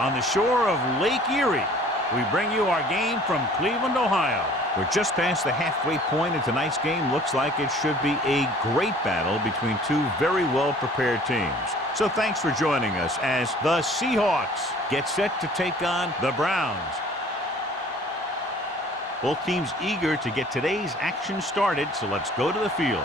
On the shore of Lake Erie, we bring you our game from Cleveland, Ohio. We're just past the halfway point, and tonight's game looks like it should be a great battle between two very well-prepared teams. So thanks for joining us as the Seahawks get set to take on the Browns. Both teams eager to get today's action started, so let's go to the field.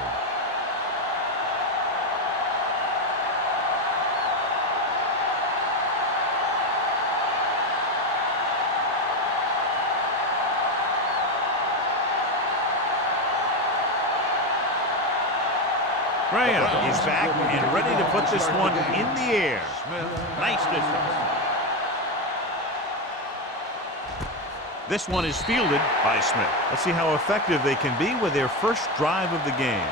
Graham is back and ready to put this one in the air. Nice distance. This one is fielded by Smith. Let's see how effective they can be with their first drive of the game.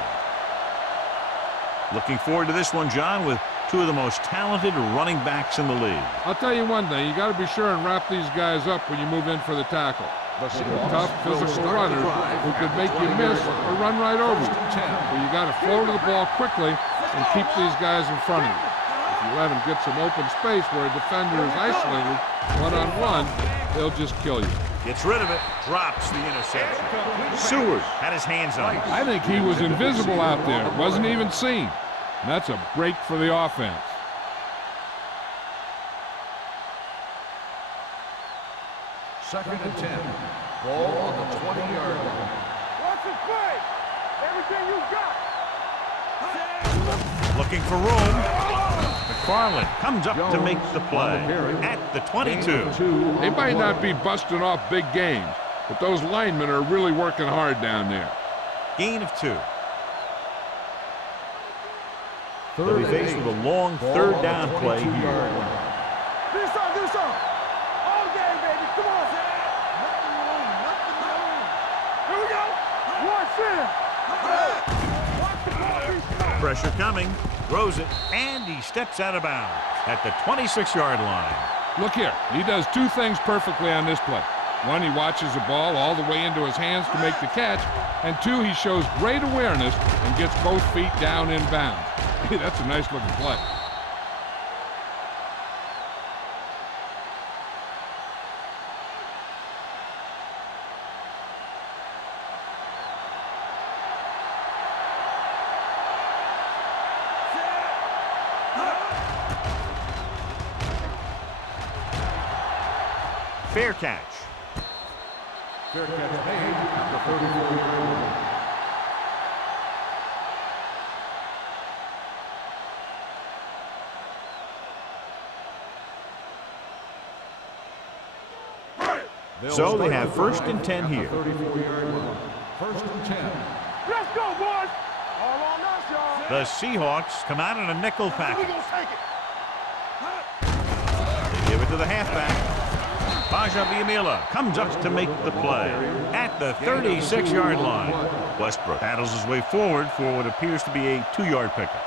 Looking forward to this one, John, with two of the most talented running backs in the league. I'll tell you one thing. You got to be sure and wrap these guys up when you move in for the tackle. Tough physical runners who could make you miss or run right over you. So you got to flow to the ball quickly and keep these guys in front of you. If you let them get some open space where a defender is isolated one-on-one, they'll just kill you. Gets rid of it, drops the interception. Seward had his hands on it. I think he was invisible out there, wasn't even seen. And that's a break for the offense. Second and 10. Ball on the 20-yard line. Watch it play. Everything you got. Looking for room. McFarland comes up to make the play at the 22. They might not be busting off big games, but those linemen are really working hard down there. Gain of 2. They'll be faced with a long third down play here. Do some. All game, baby. Come on. Here we go. One center. Pressure coming. Throws it, and he steps out of bounds at the 26-yard line. Look here. He does two things perfectly on this play. One, he watches the ball all the way into his hands to make the catch. And two, he shows great awareness and gets both feet down in bounds. Hey, that's a nice-looking play. Fair catch. Fair catch made at the 34-yard line. So they have first and 10 here. 34-yard line. First and 10. Let's go, boys. All on us, y'all. The Seahawks come out in a nickel We package. gonna take it. They give it to the halfback. Baja Biamila comes up to make the play at the 36-yard line. Westbrook battles his way forward for what appears to be a 2-yard pickup.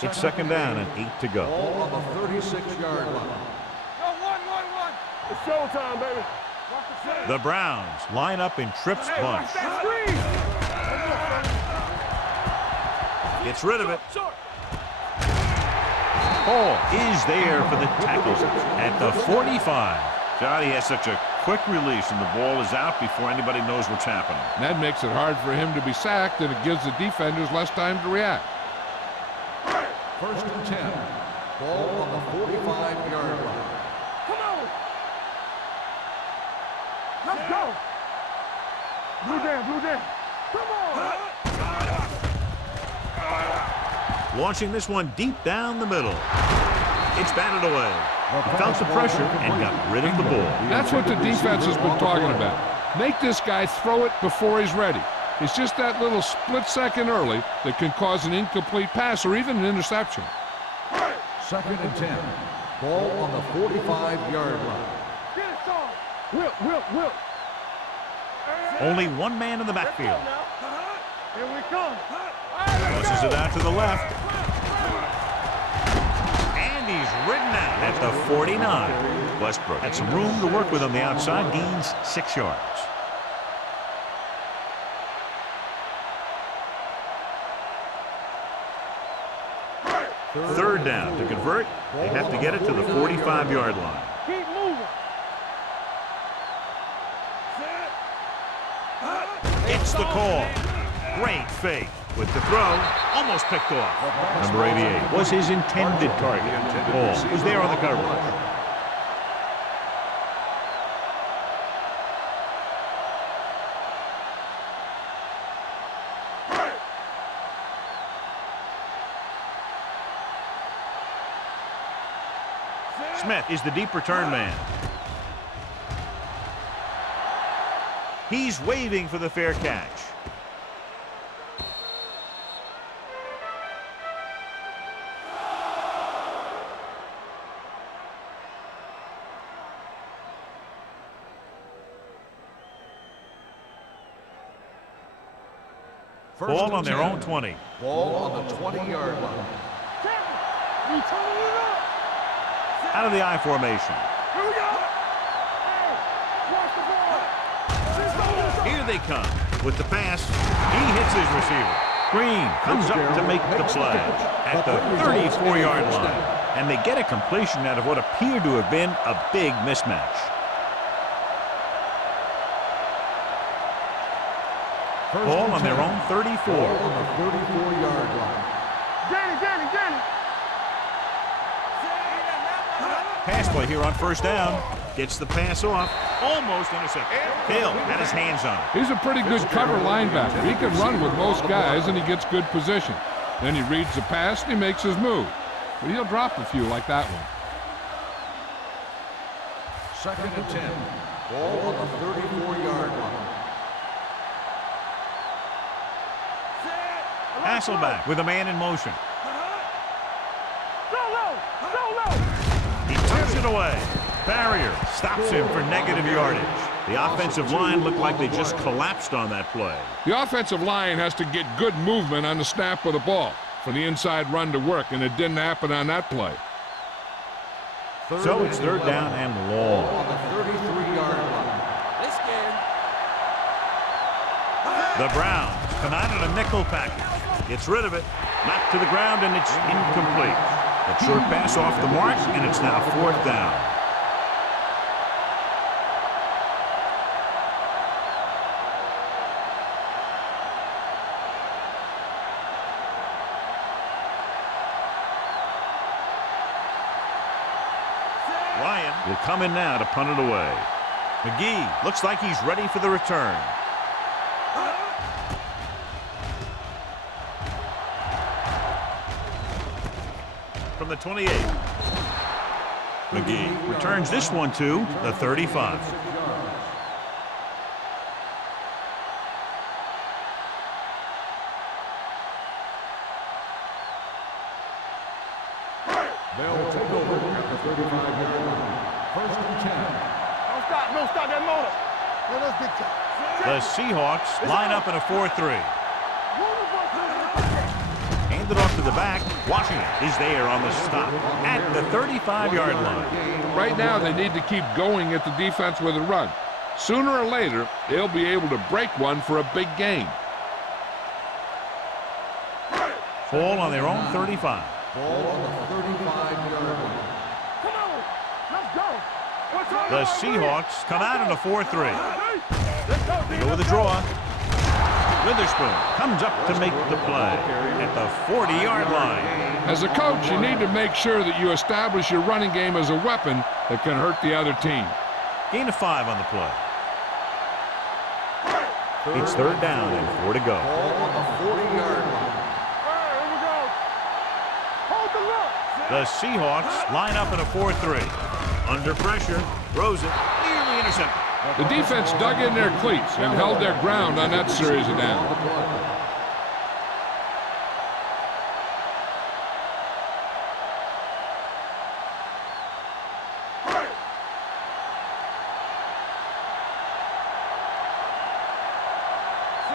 It's second down and 8 to go. Ball on the 36-yard line. Go, one. It's showtime, baby. Watch the play. The Browns line up in trips Hey, bunch. watch that screen. Gets rid of it. Short. Hall is there for the tackle at the 45. Johnny has such a quick release, and the ball is out before anybody knows what's happening. And that makes it hard for him to be sacked, and it gives the defenders less time to react. First and 10. Ball on the 45-yard line. Come on. Let's go. Blue down. Come on. Launching this one deep down the middle. It's batted away. He felt the pressure and got rid of the ball. That's what the defense has been talking about. Make this guy throw it before he's ready. It's just that little split second early that can cause an incomplete pass or even an interception. Second and 10. Ball on the 45-yard line. Get it, son. Will. Only one man in the backfield. Here we come. Tosses it out to the left. And he's ridden out at the 49. Westbrook had some room to work with on the outside, gains 6 yards. Third down. To convert, they have to get it to the 45-yard line. Keep moving. It's the call. Great fake. With the throw, almost picked off. Number 88 was his intended target. Ball was there on the coverage. Smith is the deep return man. He's waving for the fair catch. Ball on their own 20. Ball on the 20-yard line. You turning it up. Out of the I formation. Here we go. Hey, watch the ball. Here they come. With the pass, he hits his receiver. Green comes up to make the play at the 34-yard line. And they get a completion out of what appeared to have been a big mismatch. Ball on their own 34. Ball on the 34-yard line. Danny. Pass play here on first down. Gets the pass off. Almost intercepted. Hill had his hands on it. He's a pretty good cover linebacker. He can run with most guys, and he gets good position. Then he reads the pass, and he makes his move. But he'll drop a few like that one. 2nd and 10. Ball on the 34-yard line. Hasselback with a man in motion. Go low. He tucks it away. Barrier stops him for negative yardage. The offensive line looked like they just collapsed on that play. The offensive line has to get good movement on the snap of the ball for the inside run to work, and it didn't happen on that play. So it's third down and long. On the 33-yard line. The Browns come out in a nickel package. Gets rid of it. Knocked to the ground, and it's incomplete. A short pass off the mark, and it's now fourth down. Ryan will come in now to punt it away. McGee looks like he's ready for the return. From the 28. McGee returns this one to the 35. They'll take over at the 35-yard line. 1st and 10. Don't stop that motor. Let's get to The Seahawks line up in a 4-3. Handed off to the back. Washington is there on the stop at the 35-yard line. Right now, they need to keep going at the defense with a run. Sooner or later, they'll be able to break one for a big gain. Ball on their own 35. Ball on the 35-yard line. Come on. Let's go. The Seahawks come out in a 4-3. Let's go, They go with a draw. Witherspoon comes up to make the play at the 40-yard line. As a coach, you need to make sure that you establish your running game as a weapon that can hurt the other team. Gain of 5 on the play. It's third down and 4 to go. Ball on the 40-yard line. Here we go. Hold the look. The Seahawks line up in a 4-3. Under pressure, throws it, nearly intercepted. The defense dug in their cleats and held their ground on that series of downs.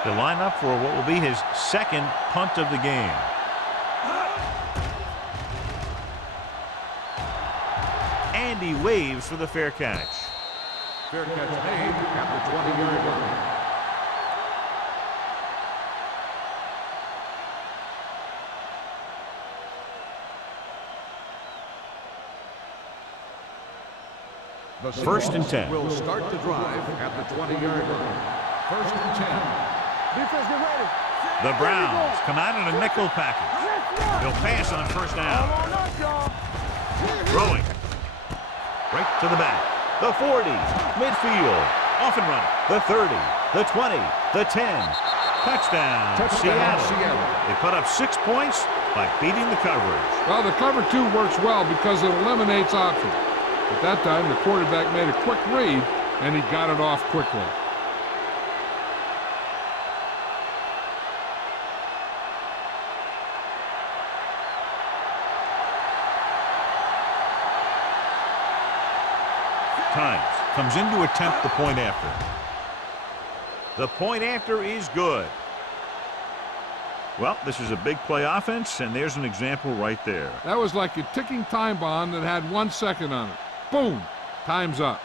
To line up for what will be his second punt of the game. And he waves for the fair catch. Fair catch made at the 20-yard line. The First and 10. will start the drive at the 20-yard line. First and 10. Defense, get ready. The Browns come out in a nickel package. They'll pass on first down. Hold on up, y'all. Throwing. Right to the back. The 40. Midfield. Off and running. The 30. The 20. The 10. Touchdown, Seattle. They put up 6 points by beating the coverage. Well, the cover 2 works well because it eliminates options. At that time, the quarterback made a quick read, and he got it off quickly. Times comes in to attempt the point after. The point after is good. Well, this is a big play offense, and there's an example right there. That was like a ticking time bomb that had 1 second on it. Boom! Time's up.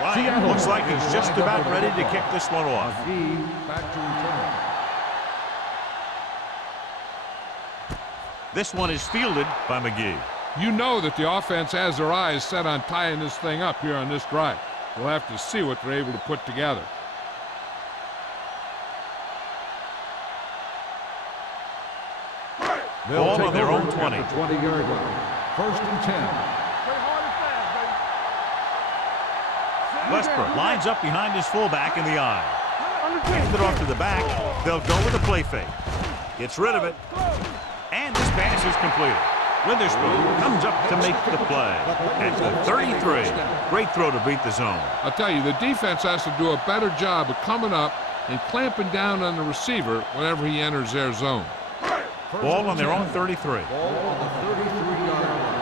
Ryan looks like he's just about ready to kick this one off. Back to return. This one is fielded by McGee. You know that the offense has their eyes set on tying this thing up here on this drive. We'll have to see what they're able to put together. Ball on their own 20. 20-yard line. First and 10. Westbrook lines up behind his fullback in the eye. Hands it off to the back. They'll go with a play fake. Gets rid of it. And this pass is completed. Witherspoon comes up to make the play. At the 33. Great throw to beat the zone. I'll tell you, the defense has to do a better job of coming up and clamping down on the receiver whenever he enters their zone. Ball on their own 33. Ball on the 33-yard line.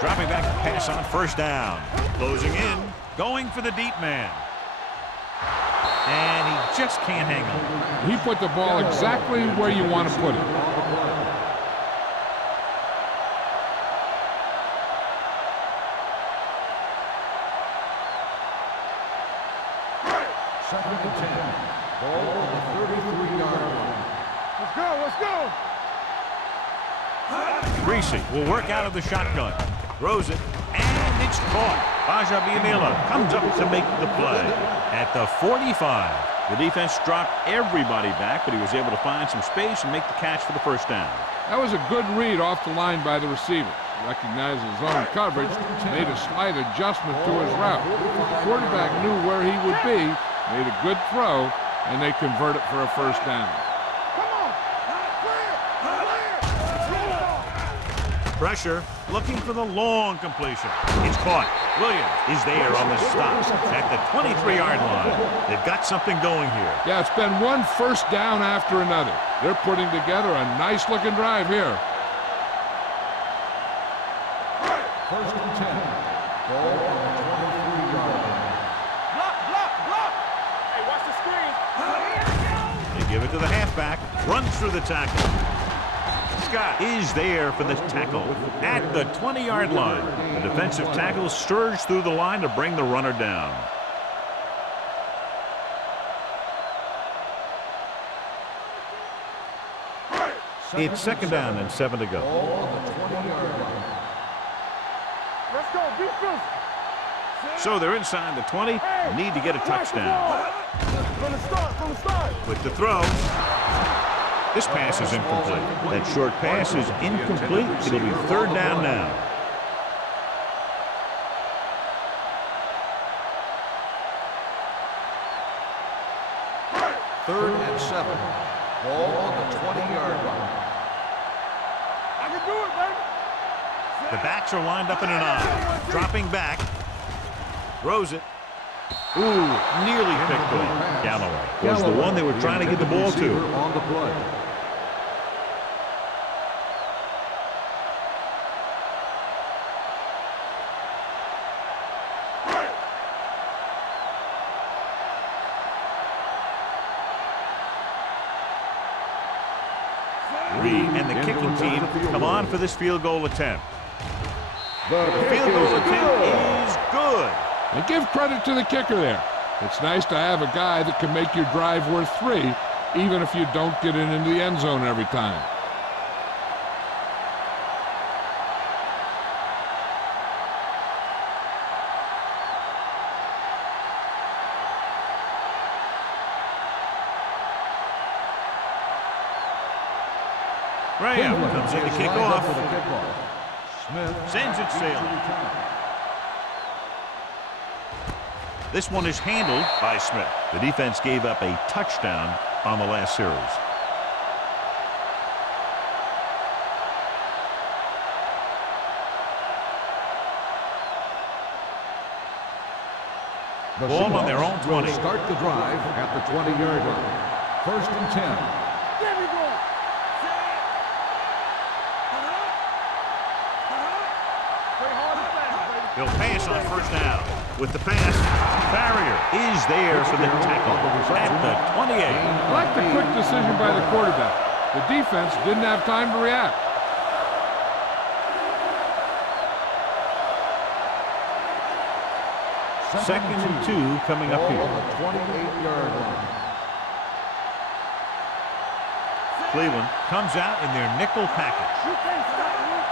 Dropping back to pass on first down. Closing in. Going for the deep man. And he just can't hang on. He put the ball exactly where you want to put it. Second and 10. Ball on the 33-yard line. Let's go, let's go. Greasy will work out of the shotgun. Throws it, and it's caught. Bajabiamila comes up to make the play. At the 45, the defense dropped everybody back, but he was able to find some space and make the catch for the first down. That was a good read off the line by the receiver. Recognized his own coverage, made a slight adjustment to his route. The quarterback knew where he would be, made a good throw, and they convert it for a first down. Pressure, looking for the long completion. It's caught. Williams is there on the stop at the 23-yard line. They've got something going here. Yeah, it's been one first down after another. They're putting together a nice-looking drive here. First and 10. Ball on the 23-yard line. Block. Hey, watch the screen. They give it to the halfback. Runs through the tackle. Scott is there for the tackle at the 20-yard line. The defensive tackle surged through the line to bring the runner down. It's second down and 7 to go. Ball on the 20-yard line. Let's go, defense. So they're inside the 20. Need to get a touchdown. From the start. With the throw. This pass is incomplete. That short pass is incomplete. It'll be third down now. Third and 7. Ball on the 20-yard line. I can do it, baby. The backs are lined up in an eye. Dropping back. Throws it. Ooh, nearly picked off. Galloway was the one they were trying to get the ball to. On the play. And the kicking team come on for this field goal attempt. The field goal attempt is good. And give credit to the kicker there. It's nice to have a guy that can make your drive worth 3, even if you don't get it into the end zone every time. Graham comes in to kick off. Smith Sends it sailing. This one is handled by Smith. The defense gave up a touchdown on the last series. Ball on their own 20. Start the drive at the 20-yard line. 1st and 10. There we go. He'll pass on 1st down. With the pass, barrier is there for the tackle at the 28. I like the quick decision by the quarterback. The defense didn't have time to react. Second and 2 coming up here. On the 28-yard line. Cleveland comes out in their nickel package. You can't stop me.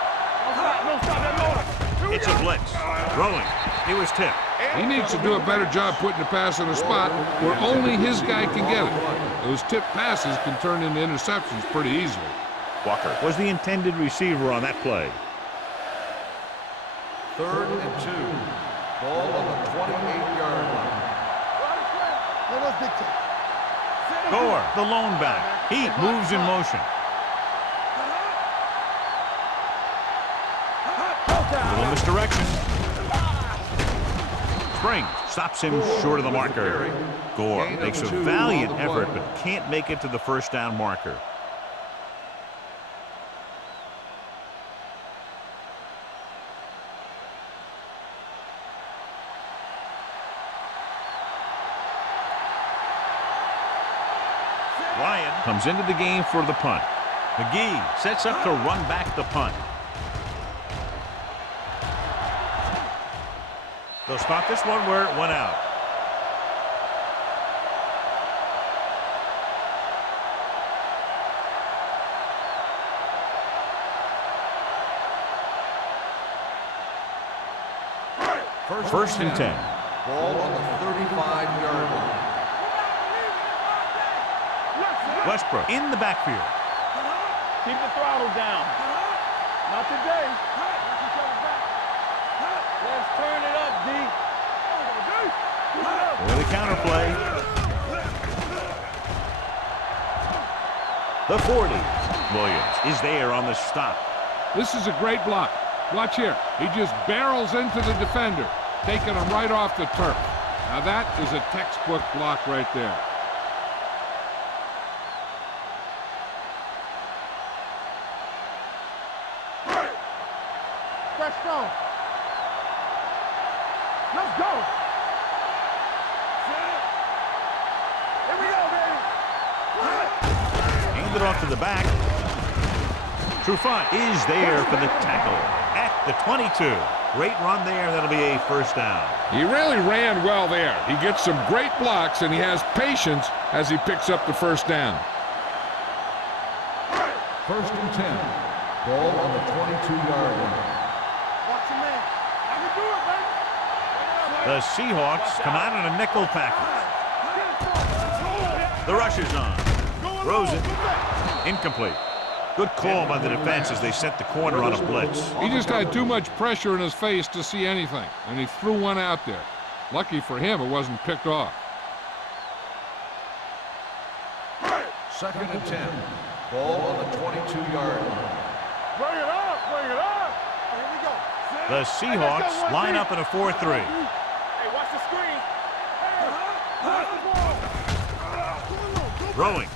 Don't stop that motor. It's a blitz. Throwing. He was tipped. He needs to do a better job putting the pass in a spot where only his guy can get it. Those tipped passes can turn into interceptions pretty easily. Walker was the intended receiver on that play. 3rd and 2. Ball on the 28-yard line. Gore, the lone back. He moves in motion. Little misdirection. Spring stops him short of the marker. Gore makes a valiant effort but can't make it to the 1st down marker. Ryan comes into the game for the punt. McGee sets up to run back the punt. They'll start this one where it went out. First and 10. Ball on the 35-yard line. Westbrook in the backfield. Keep the throttle down. Not today. Let's turn it up, D. With a counter play. The 40. Williams is there on the stop. This is a great block. Watch here. He just barrels into the defender, taking him right off the turf. Now that is a textbook block right there. Fresh stone. Let's go. Here we go, baby. Hand it off to the back. Trufant is there for the tackle at the 22. Great run there. That'll be a 1st down. He really ran well there. He gets some great blocks, and he has patience as he picks up the 1st down. 1st and 10. Ball on the 22-yard line. Watch your man. I can do it, baby. The Seahawks come out in a nickel package. The rush is on. Throws it. Incomplete. Good call by the defense as they set the corner on a blitz. He just had too much pressure in his face to see anything, and he threw one out there. Lucky for him, it wasn't picked off. 2nd and 10. Ball on the 22-yard line. Bring it up. Bring it up. Here we go. The Seahawks line up in a 4-3. Hey, watch the screen. Throwing.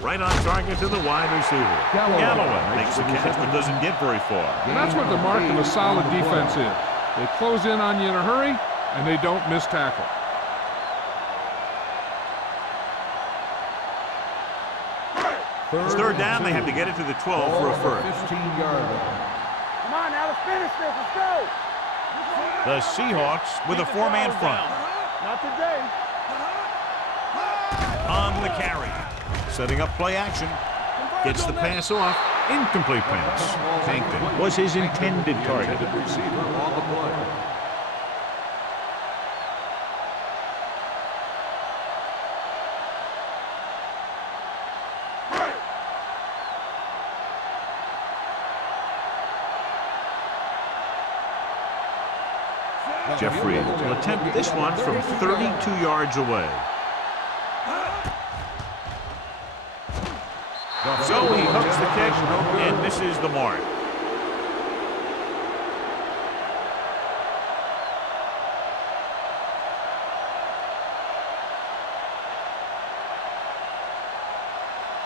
Right on target to the wide receiver. Galloway makes the catch but doesn't get very far. And that's what the mark of a solid defense is. They close in on you in a hurry, and they don't miss tackle. It's third down. They have to get it to the 12 for a first. 15-yard line. Come on now, let's finish this. Let's go. The Seahawks with a four-man front. Not today. On the carry. Setting up play action. Gets the pass off. Incomplete pass. Hankton was his intended target. Receiver on the play. Jeffrey will attempt this one from 32 yards away. So he hooks the kick and misses the mark.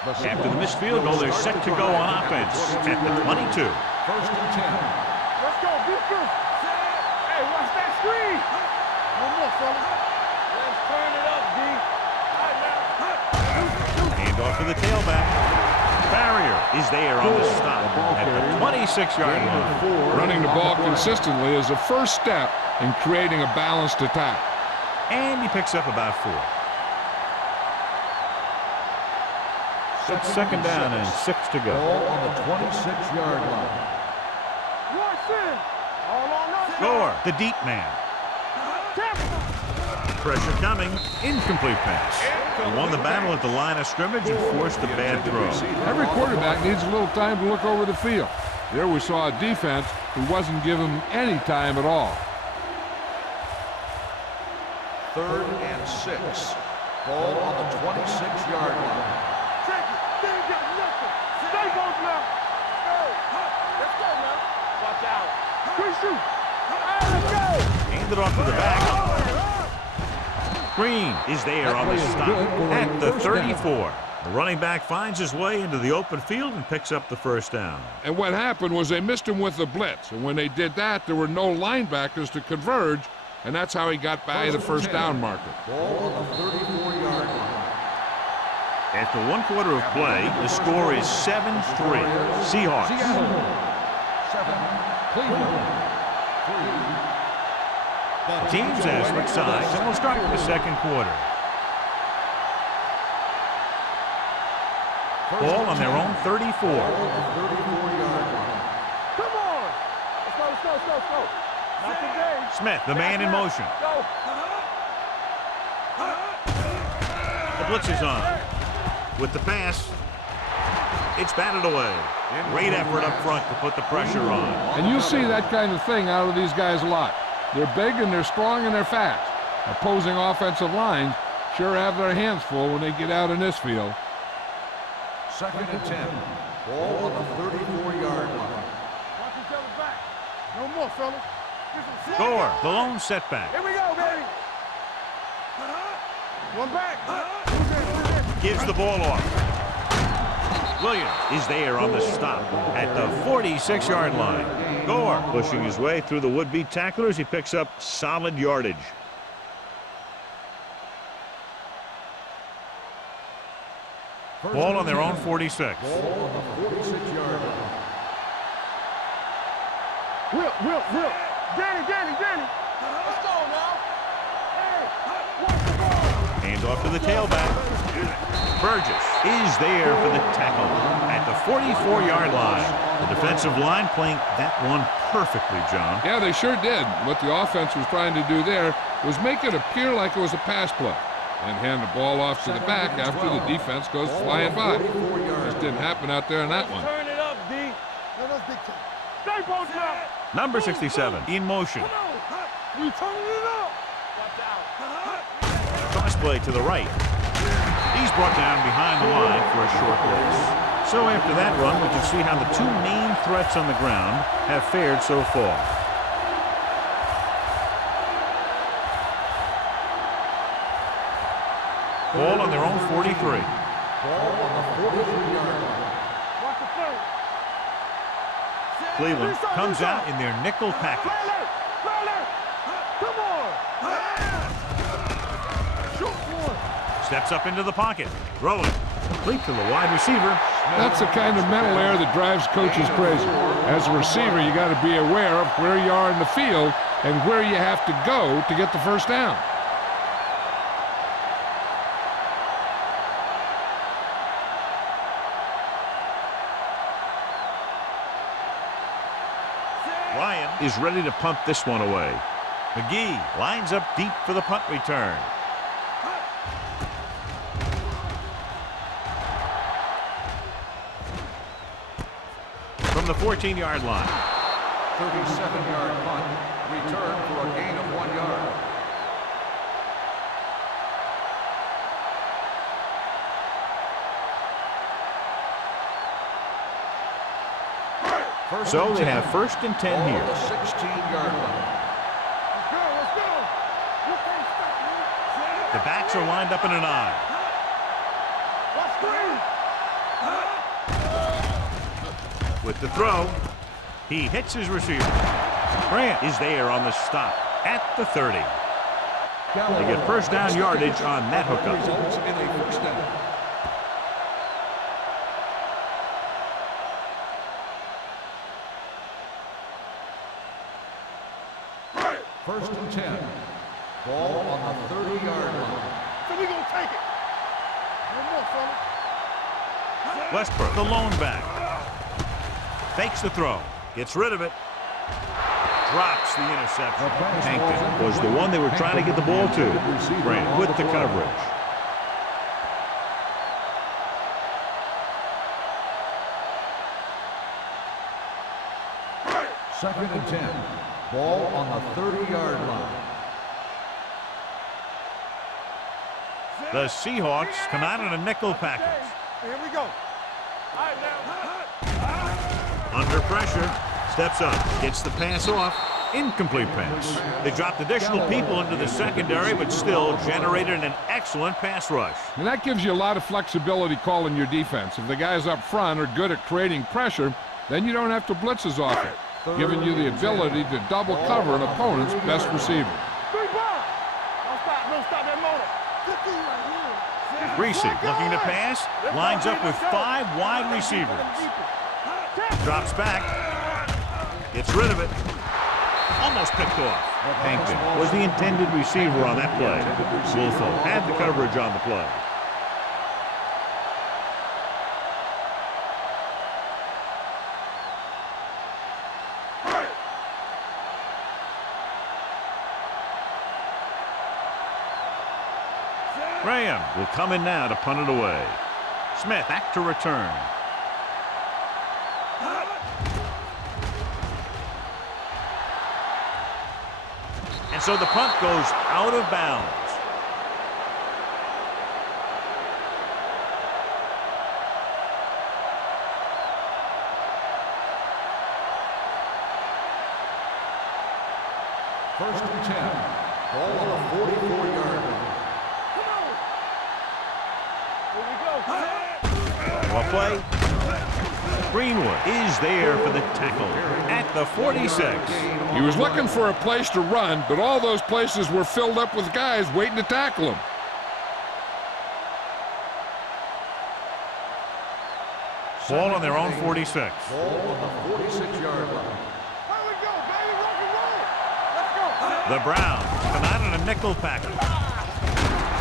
After the missed field goal, they're set to go on offense at the 22. First and 10. Let's go, defense. Hey, watch that screen. No more, fellas. Let's turn it up, D. Hand off to the tailback. Barrier is there on the stop at the 26-yard line. Running the ball consistently is the first step in creating a balanced attack. And he picks up about 4. It's second down and 6 to go. Ball on the 26-yard line. Watch it. All on us. Gore, the deep man. Pressure coming. Incomplete pass. He won the battle at the line of scrimmage and forced a bad throw. Every quarterback needs a little time to look over the field. There we saw a defense who wasn't given any time at all. Third and 6. Ball on the 26-yard line. Check it. They ain't got nothing. Stay both now. Let's go now. Watch out. Quick shoot. Let's go. Handed off to the back. Green is there on the stop at the 34. The running back finds his way into the open field and picks up the first down. And what happened was they missed him with the blitz. And when they did that, there were no linebackers to converge. And that's how he got by the first down marker. Ball on the 34-yard line. After 1 quarter of play, the score is 7-3. Seahawks. 7, Cleveland. 3. Teams have switched sides and will start the second quarter. Ball on their own 34. Ball on the 34-yard line. Come on. Let's go. Not today. Smith, the man in motion. Go. The blitz is on. With the pass, it's batted away. Great effort up front to put the pressure on. And you see that kind of thing out of these guys a lot. They're big and they're strong and they're fast. Opposing offensive lines sure have their hands full when they get out in this field. Second and 10. Ball on the 34-yard line. Watch each other back. No more, fellas. Gore, the lone setback. Here we go, baby. One back. Gives the ball off. Williams is there on the stop at the 46-yard line. Gore pushing his way through the would-be tacklers. He picks up solid yardage. Ball on their own 46. Ball on the 46-yard line. Will. Danny. Let's go now. Hey, watch the ball. Hands off to the tailback. Burgess is there for the tackle at the 44-yard line. The defensive line playing that one perfectly, John. Yeah, they sure did. What the offense was trying to do there was make it appear like it was a pass play and hand the ball off to the back after the defense goes flying by. Just didn't happen out there in that one. Turn it up, D. Stay both now. Number 67 in motion. We turning it up. Watch out. Cross play to the right. He's brought down behind the line for a short loss. So after that run, we can see how the 2 main threats on the ground have fared so far. Ball on their own 43. Ball on the 43-yard line. Watch the play. Cleveland comes out in their nickel package. Come on. Shoot one. Steps up into the pocket. Throwing. Complete to the wide receiver. That's the kind of mental error that drives coaches crazy. As a receiver, you got to be aware of where you are in the field and where you have to go to get the first down. Ryan is ready to punt this one away. McGee lines up deep for the punt return. From the 14-yard line. 37-yard punt. Return for a gain of 1 yard. So they have 1st and 10 here. 16-yard line. Let's go. You can't stop me. The backs are lined up in an I. With the throw, he hits his receiver. Grant is there on the stop at the 30. They get first down yardage on that hookup. Results in a first down. First and 10. Ball on the 30-yard line. So we gonna take it. One more, fella. Westbrook, the lone back. Fakes the throw. Gets rid of it. Drops the interception. Hankton was the one they were trying to get the ball to. Grant with the coverage. Second and 10. Ball on the 30-yard line. The Seahawks come out in a nickel package. Here we go. All right, now. Under pressure. Steps up. Gets the pass off. Incomplete pass. They dropped additional people into the secondary, but still generated an excellent pass rush. And that gives you a lot of flexibility calling your defense. If the guys up front are good at creating pressure, then you don't have to blitz as often, giving you the ability to double cover an opponent's best receiver. Three ball. Don't stop that motor. Reese looking to pass. Lines up with 5 wide receivers. Drops back. Gets rid of it. Almost picked off. Hankton was the intended receiver on that play. Wilfo had the coverage on the play. Graham will come in now to punt it away. Smith back to return. And so the punt goes out of bounds. First and 10. Ball on the 44-yard line. Well play. Greenwood is there for the tackle at the 46. He was looking for a place to run, but all those places were filled up with guys waiting to tackle him. Ball on their own 46. Ball on the 46-yard line. Here we go, baby. Rock and roll. Let's go. The Browns come out in a nickel package.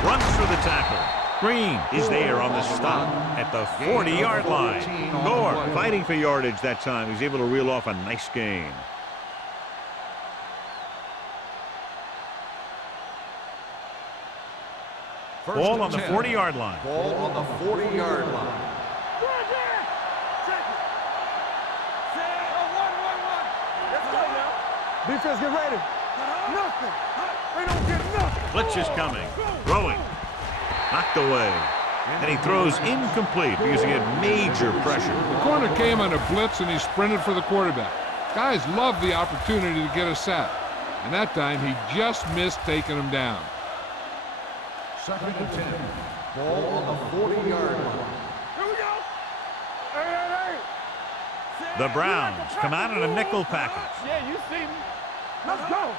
Runs for the tackle. Green is there on the stop at the 40-yard line. Gore fighting for yardage that time. He's able to reel off a nice gain. Ball on the 40-yard line. Ball on the 40-yard line. Defense, get ready. Nothing. They don't get nothing. Blitz is coming. Throwing. Knocked away. And he throws incomplete because he had major pressure. The corner came on a blitz and he sprinted for the quarterback. Guys love the opportunity to get a sack. And that time he just missed taking him down. Second and 10. Ball on the 40-yard line. Here we go. Hey. The Browns come out in a nickel package. Yeah, you see me. Let's go.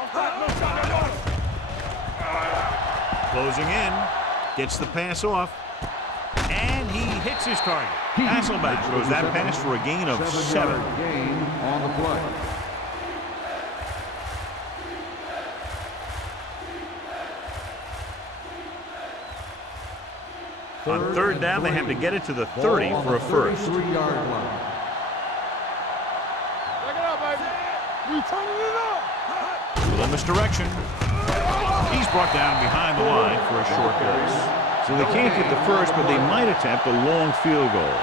Don't stop that motor. Closing in. Gets the pass off. And he hits his target. Hasselback throws that pass for a gain of 7. Gain on the play. On third down, they have to get it to the 30 for a first. 33-yard line. Check it out, baby. We turning it up. Little misdirection. He's brought down behind the line for a short pass. So they can't get the first, but they might attempt a long field goal.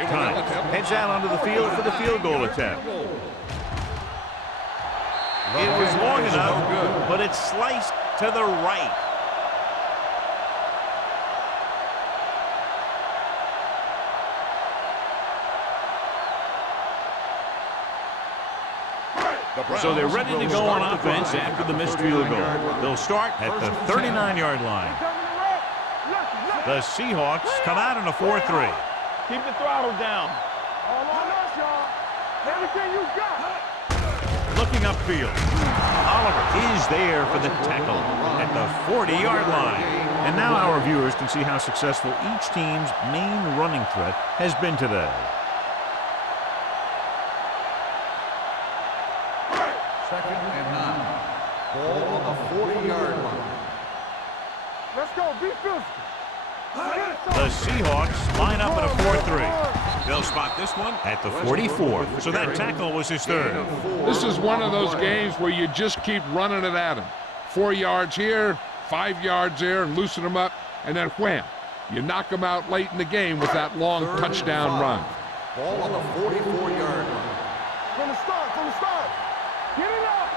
Time. Heads out onto the field for the field goal attempt. It was long enough, but it's sliced to the right. So they're ready to go on offense after the missed field goal. They'll start at the 39-yard line. The Seahawks come out in a 4-3. Keep the throttle down. All on us, y'all. Everything you got. Looking upfield. Oliver is there for the tackle at the 40-yard line. And now our viewers can see how successful each team's main running threat has been today. Second and 9. Ball on the 40-yard line. Let's go. Be physical. The Seahawks line up in a 4-3. They'll spot this one at the 44. So that tackle was his third. This is one of those games where you just keep running it at him. 4 yards here, 5 yards there, and loosen them up, and then wham. You knock them out late in the game with that long touchdown run. Ball on the 44-yard line. From the start. Get it up.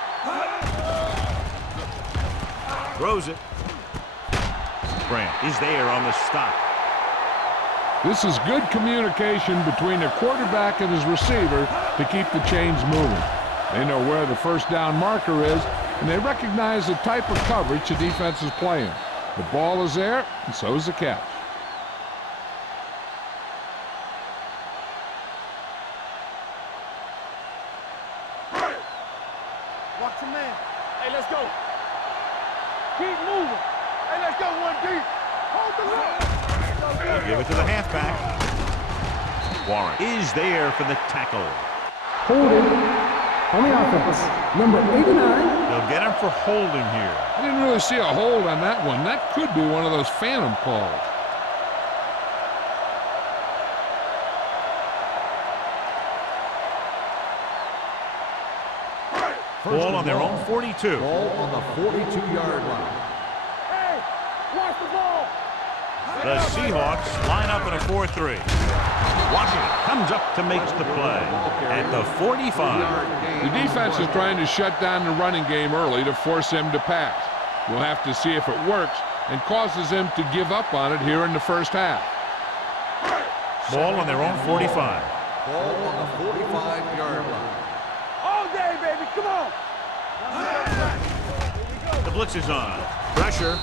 Throws it. Grant is there on the stop. This is good communication between the quarterback and his receiver to keep the chains moving. They know where the first down marker is, and they recognize the type of coverage the defense is playing. The ball is there, and so is the catch. Watch the man. Hey, let's go. Keep moving. Hey, let's go, 1D. Hold the line. They'll give it to the halfback. Warren is there for the tackle. Holding on the offense, number 89. They'll get him for holding here. I didn't really see a hold on that one. That could be one of those phantom calls. Ball on their own 42. Ball on the 42-yard line. Hey, watch the ball. The Seahawks line up in a 4-3. Washington comes up to make the play at the 45. The defense is trying to shut down the running game early to force him to pass. We'll have to see if it works and causes him to give up on it here in the first half. Ball on their own 45. Ball on the 45-yard line. All day, baby. Come on. The blitz is on. Pressure.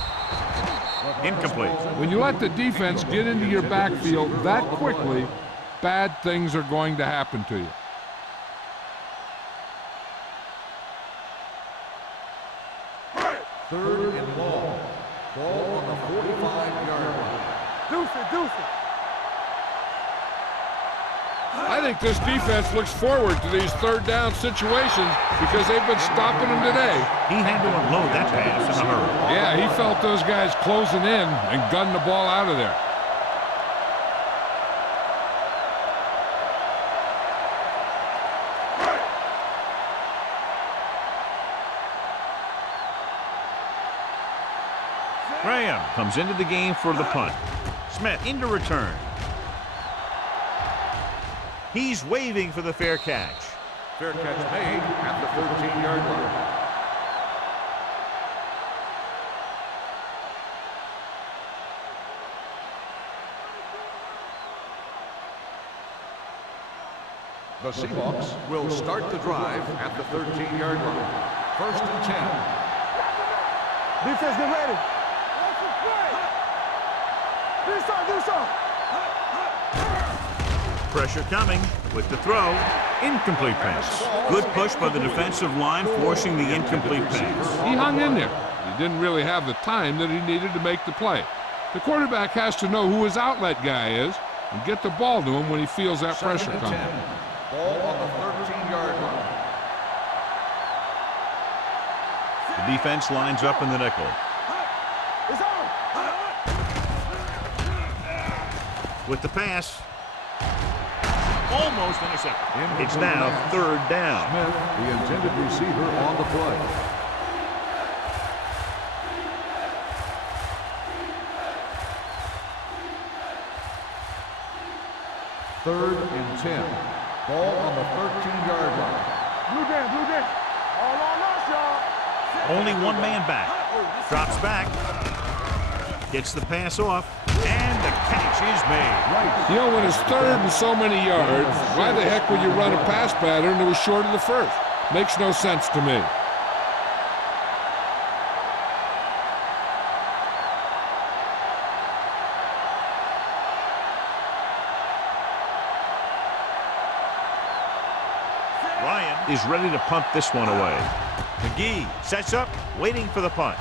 Incomplete. When you let the defense get into your backfield that quickly, bad things are going to happen to you. Third and long. Ball on the 45-yard line. Deuce it. I think this defense looks forward to these third down situations because they've been stopping them today. He had to unload that pass in a hurry. Yeah, he felt those guys closing in and gunned the ball out of there. Graham comes into the game for the punt. Smith into return. He's waving for the fair catch. Fair catch made at the 13-yard line. The Seahawks will start the drive at the 13-yard line. First and 10. Defense, get ready. Do something. Pressure coming with the throw. Incomplete pass. Good push by the defensive line, forcing the incomplete pass. He hung in there. He didn't really have the time that he needed to make the play. The quarterback has to know who his outlet guy is and get the ball to him when he feels that pressure coming. Ball on the 13-yard line. The defense lines up in the nickel. With the pass. Almost intercepted. It's now 3rd down. Smith, the intended receiver, on the play. Third and 10. Ball on the 13-yard line. Blue game. All on us, y'all. Only one man back. Drops back. Gets the pass off. And the catch is made. You know, when it's 3rd and so many yards, why the heck would you run a pass pattern that was short of the first? Makes no sense to me. Ryan is ready to punt this one away. McGee sets up, waiting for the punt.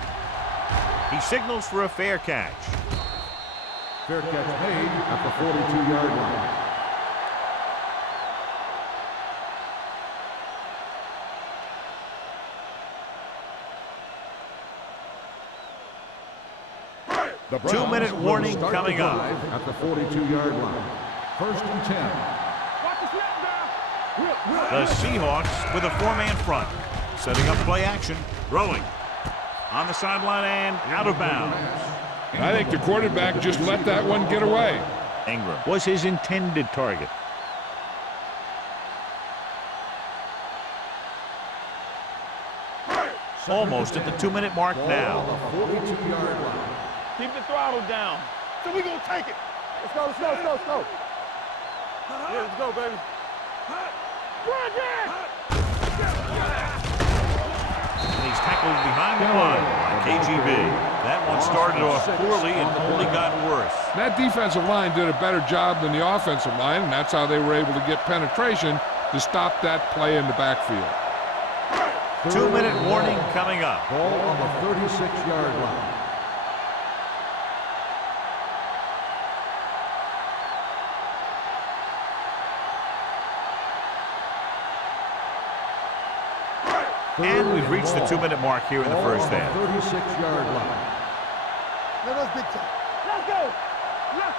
He signals for a fair catch. Fair catch made at the 42-yard line. The 2-minute warning will start coming the up. drive at the 42-yard line. 1st and 10. Watch the snap now. The Seahawks with a 4-man front. Setting up play action. Throwing. On the sideline and out of bounds. I think the quarterback just let that one get away. Ingram was his intended target. Almost at the 2-minute mark now. Ball on the 42-yard line. Keep the throttle down. So we gonna take it. Let's go. Yeah, let's go, baby. And he's tackled behind the line by KGB. That one started off poorly and only got worse. That defensive line did a better job than the offensive line, and that's how they were able to get penetration to stop that play in the backfield. 2-minute warning coming up. Ball on the 36-yard line. And we've reached the 2-minute mark here in the first half. 36-yard line. Let's go. Let's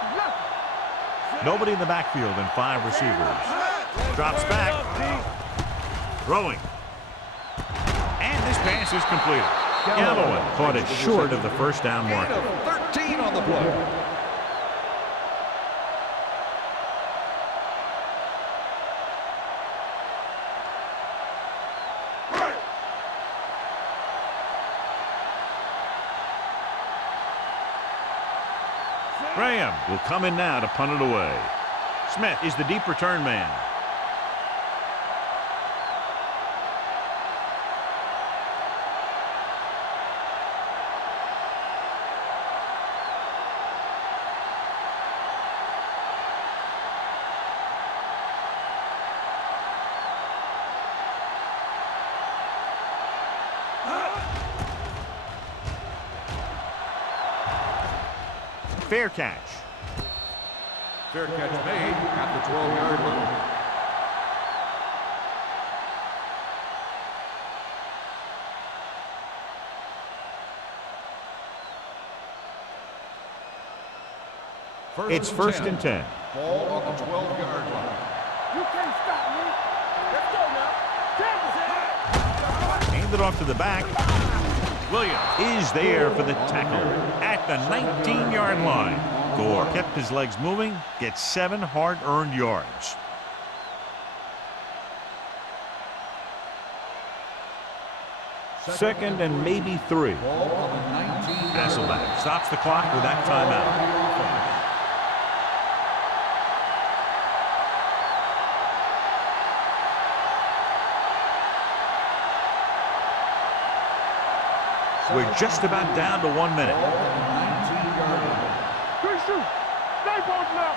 Nobody in the backfield and 5 receivers. Drops back. Throwing. And this pass is completed. Galloway caught it short of the first down marker. 13 on the play. Graham will come in now to punt it away. Smith is the deep return man. Fair catch. Fair catch made at the 12-yard line. It's 1st and 10. Ball on the 12-yard line. You can't stop me. Let's go now. Hand it off to the back. Williams is there for the tackle at the 19-yard line. Gore kept his legs moving, gets 7 hard-earned yards. Second and maybe 3. Ball on the 19-yard Hasselback stops the clock with that timeout. We're just about down to 1 minute. Good shoot. Stay both now.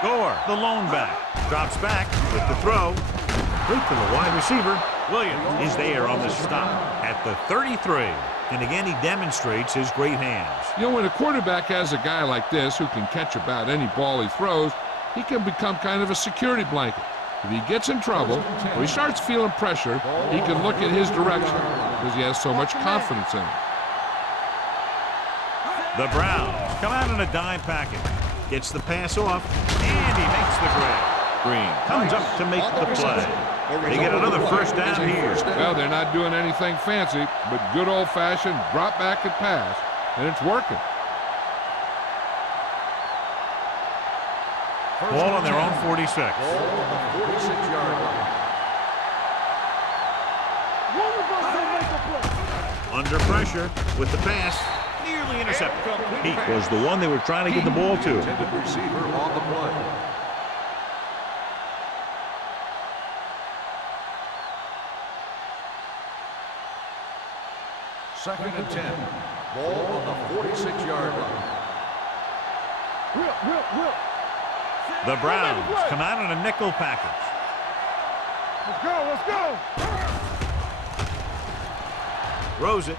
Gore, the lone back, drops back with the throw. Complete to the wide receiver. Williams is there on the stop at the 33. And again, he demonstrates his great hands. You know, when a quarterback has a guy like this who can catch about any ball he throws, he can become kind of a security blanket. If he gets in trouble or he starts feeling pressure, he can look in his direction because he has so much confidence in him. The Browns come out in a dime package. Gets the pass off, and he makes the grab. Green comes up to make the play. They get another first down here. Well, they're not doing anything fancy, but good old-fashioned drop back and pass, and it's working. Ball on their own 46. Ball on the 46-yard line. Under pressure with the pass. Nearly intercepted. He was the one they were trying to get the ball to. Intended receiver on the play. Second and 10. Ball on the 46-yard line. The Browns come out in a nickel package. Let's go, let's go. Throws it.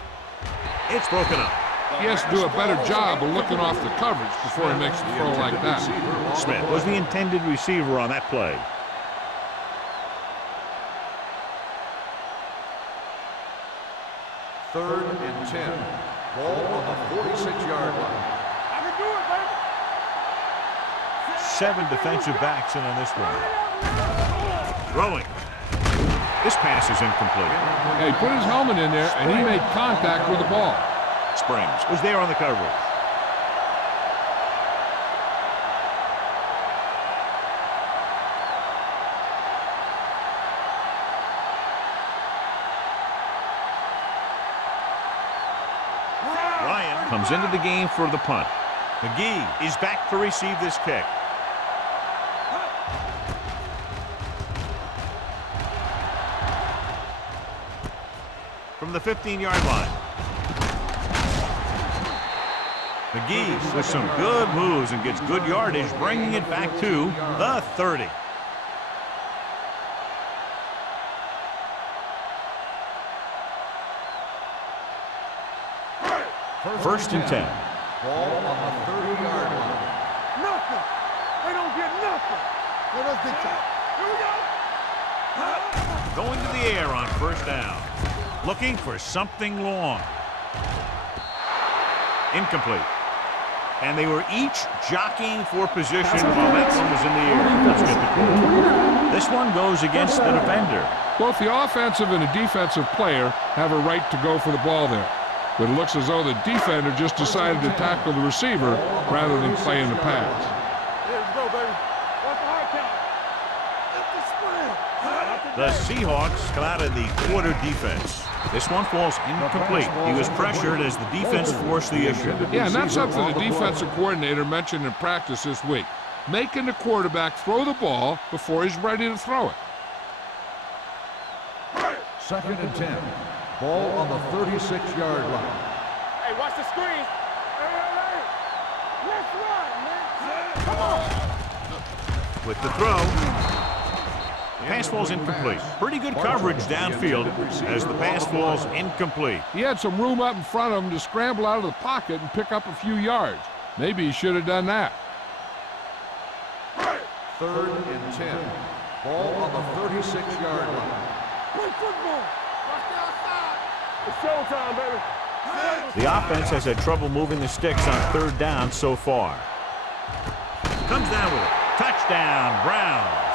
It's broken up. He has to do a better job of looking off the coverage before he makes a throw like that. Smith was the intended receiver on that play. Third and 10. Ball on the 46-yard line. I can do it, baby. 7 defensive backs in on this one. Throwing. This pass is incomplete. Yeah, he put his helmet in there, and he made contact with the ball. Springs was there on the coverage. Ryan comes into the game for the punt. McGee is back to receive this kick. From the 15-yard line. McGee with some good moves and gets good yardage, bringing it back to the 30. First and 10. Ball on the 30-yard line. Nothing. They don't get nothing. Let's get that. Here we go. Going to the air on first down. Looking for something long. Incomplete. And they were each jockeying for position while that one was in the air. Let's get the call. This one goes against the defender. Both the offensive and the defensive player have a right to go for the ball there. But it looks as though the defender just decided to tackle the receiver rather than playing the pass. Here we go, baby. What's the high count? Lift the spread. The Seahawks come out of the quarter defense. This one falls incomplete. He was pressured as the defense forced the issue. Yeah, and that's something the defensive coordinator mentioned in practice this week. Making the quarterback throw the ball before he's ready to throw it. Second and 10. Ball on the 36-yard line. Hey, watch the screen. Hey. Let's run, man. Come on. With the throw. Pass falls incomplete. Pretty good coverage downfield as the pass falls incomplete. He had some room up in front of him to scramble out of the pocket and pick up a few yards. Maybe he should have done that. Third and 10. Ball on the 36-yard line. Play football. Watch the outside. It's showtime, baby. The offense has had trouble moving the sticks on third down so far. Comes down with it. Touchdown, Browns.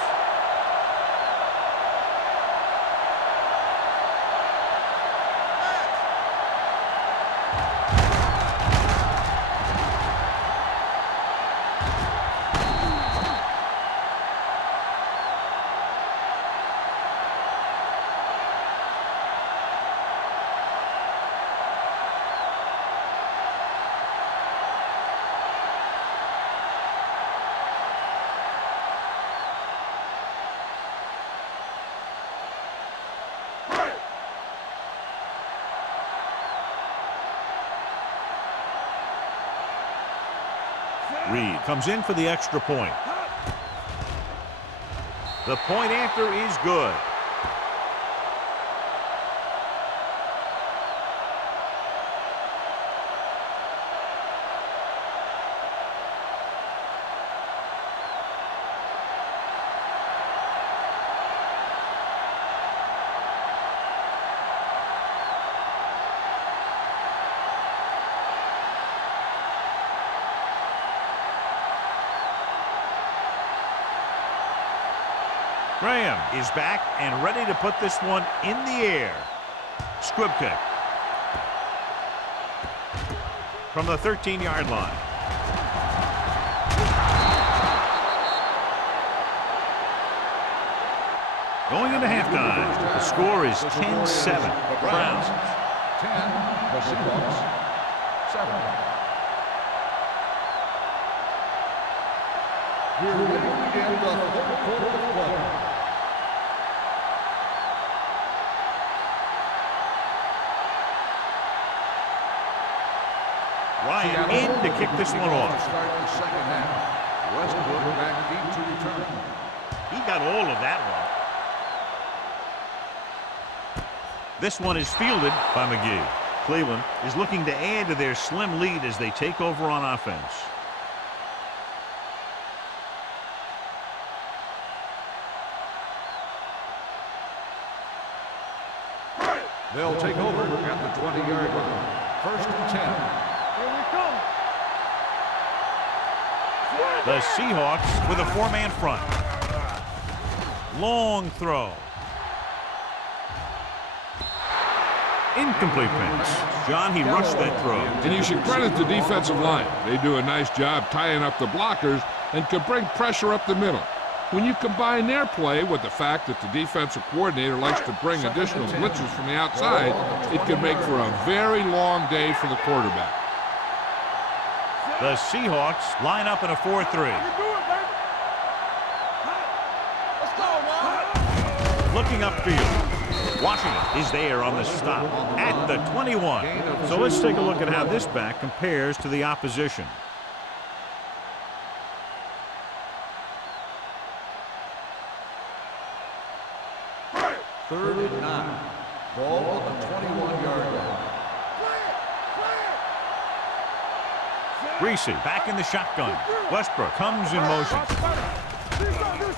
Reed comes in for the extra point. The point after is good. Graham is back and ready to put this one in the air. Squib kick. From the 13-yard line. Going into halftime, the score is 10-7. Browns. 10, the Seahawks, 7. We're ready to begin the fourth quarter of play. Ryan in to kick this one off. Start the second half. Westbrook back deep to return. He got all of that one. This one is fielded by McGee. Cleveland is looking to add to their slim lead as they take over on offense. They'll take over at the 20-yard line. First and 10. Here we come. The Seahawks with a four-man front. Long throw. Incomplete pass. John, he rushed that throw. And you should credit the defensive line. They do a nice job tying up the blockers and could bring pressure up the middle. When you combine their play with the fact that the defensive coordinator likes to bring additional blitzes from the outside, it can make for a very long day for the quarterback. The Seahawks line up in a 4-3. You do it, baby. Let's go, man. Looking upfield. Washington is there on the stop at the 21. So let's take a look at how this back compares to the opposition. Third and 9. Ball on the 21-yard line. Greasy back in the shotgun. Westbrook comes in motion.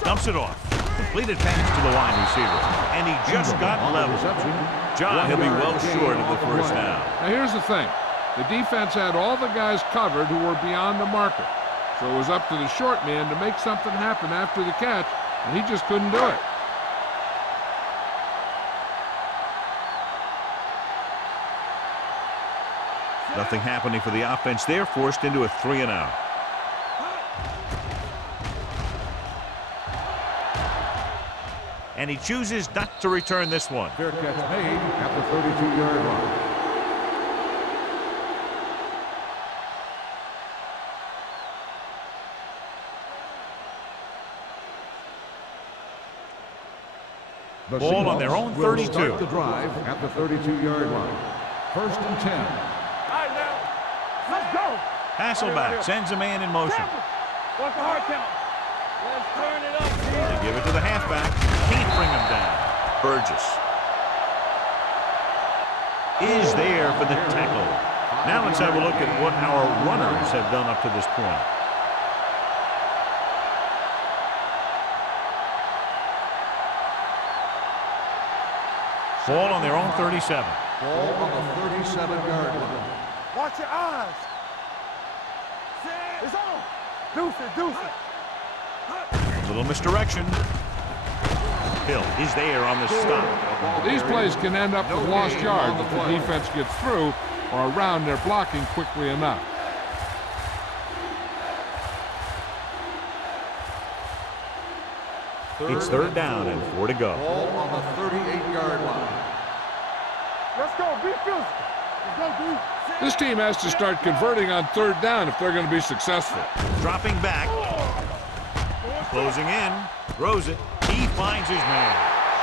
Dumps it off. Completed pass to the wide receiver. And he just got level. John, he'll be well short of the first down. Now here's the thing. The defense had all the guys covered who were beyond the marker. So it was up to the short man to make something happen after the catch, and he just couldn't do it. Nothing happening for the offense there, forced into a 3-and-out. And he chooses not to return this one. Fair catch made at the 32-yard line. The Ball on their own Seahawks will 32. Start the drive at the 32-yard line. First and 10. All right, now. Let's go. Hasselback sends a man in motion. What's the hard count? Let's turn it up, They give it to the halfback. Can't bring him down. Burgess is there for the tackle. Now let's have a look at what our runners have done up to this point. Ball on their own 37. Ball on the 37-yard line. Watch your eyes. It's on. Deuce it. Little misdirection. Hill is there on the stop. These plays can end up with lost yards if the defense gets through or around their blocking quickly enough. It's third down and 4 to go. Ball on the 38-yard line. Let's go. Be physical. Let's go, dude. This team has to start converting on third down if they're going to be successful. Dropping back. Closing in. Throws it. He finds his man.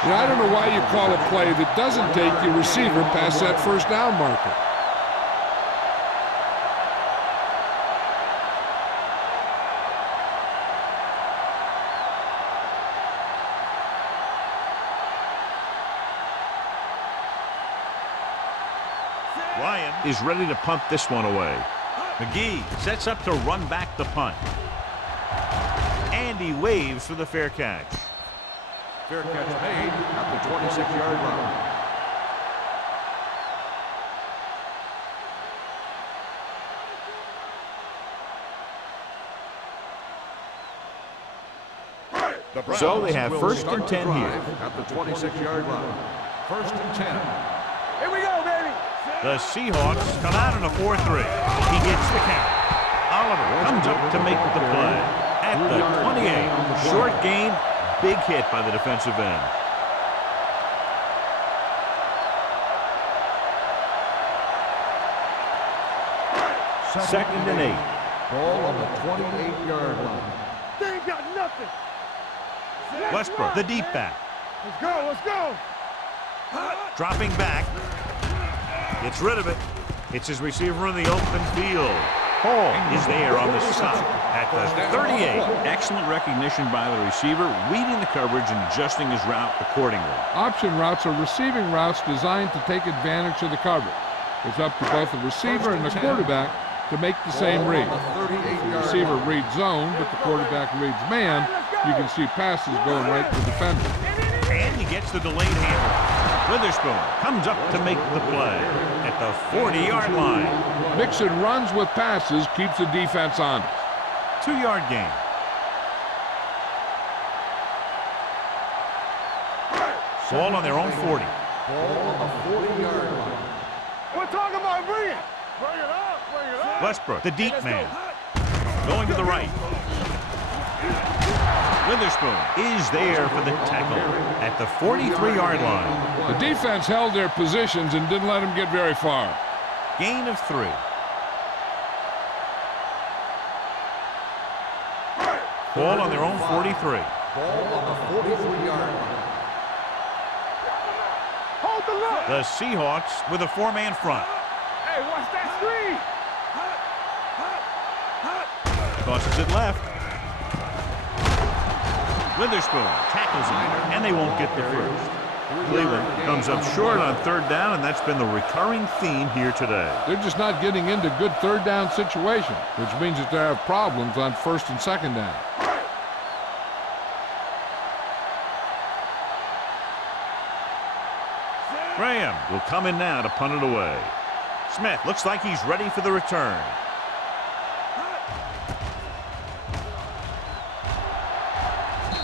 You know, I don't know why you call a play that doesn't take your receiver past that first down marker. Ryan is ready to punt this one away. McGee sets up to run back the punt. And he waves for the fair catch. Fair catch made at the 26-yard line. So they have first and 10 here. At the 26-yard line. First and 10. Here we go, baby. The Seahawks come out in a 4-3. He gets the count. Oliver comes up to make the play. At the 28. Short gain, big hit by the defensive end. Second and 8. Ball on the 28-yard line. They ain't got nothing. Westbrook, the deep back. Let's go, let's go. Dropping back. Gets rid of it. It's his receiver in the open field. Hall is there on the stop at the 38. Excellent recognition by the receiver, reading the coverage and adjusting his route accordingly. Option routes are receiving routes designed to take advantage of the coverage. It's up to both the receiver and the quarterback to make the same read. The receiver reads zone, but the quarterback reads man. You can see passes going right to the defender. And he gets the delayed handle. Witherspoon comes up to make the play at the 40-yard line. Mixing runs with passes keeps the defense honest. 2-yard gain. Ball on their own 40. Ball on the 40-yard line. We're talking about bring it. Bring it up, bring it up. Westbrook, the deep man. Going to the right. Witherspoon is there for the tackle at the 43-yard line. The defense held their positions and didn't let them get very far. Gain of 3. Ball on their own 43. Ball on the 43-yard line. Hold the look. The Seahawks with a 4-man front. Hey, watch that screen. Tosses it left. Witherspoon tackles him, and they won't get the first. Cleveland comes up short on 3rd down, and that's been the recurring theme here today. They're just not getting into good 3rd down situations, which means that they have problems on 1st and 2nd down. Graham will come in now to punt it away. Smith looks like he's ready for the return.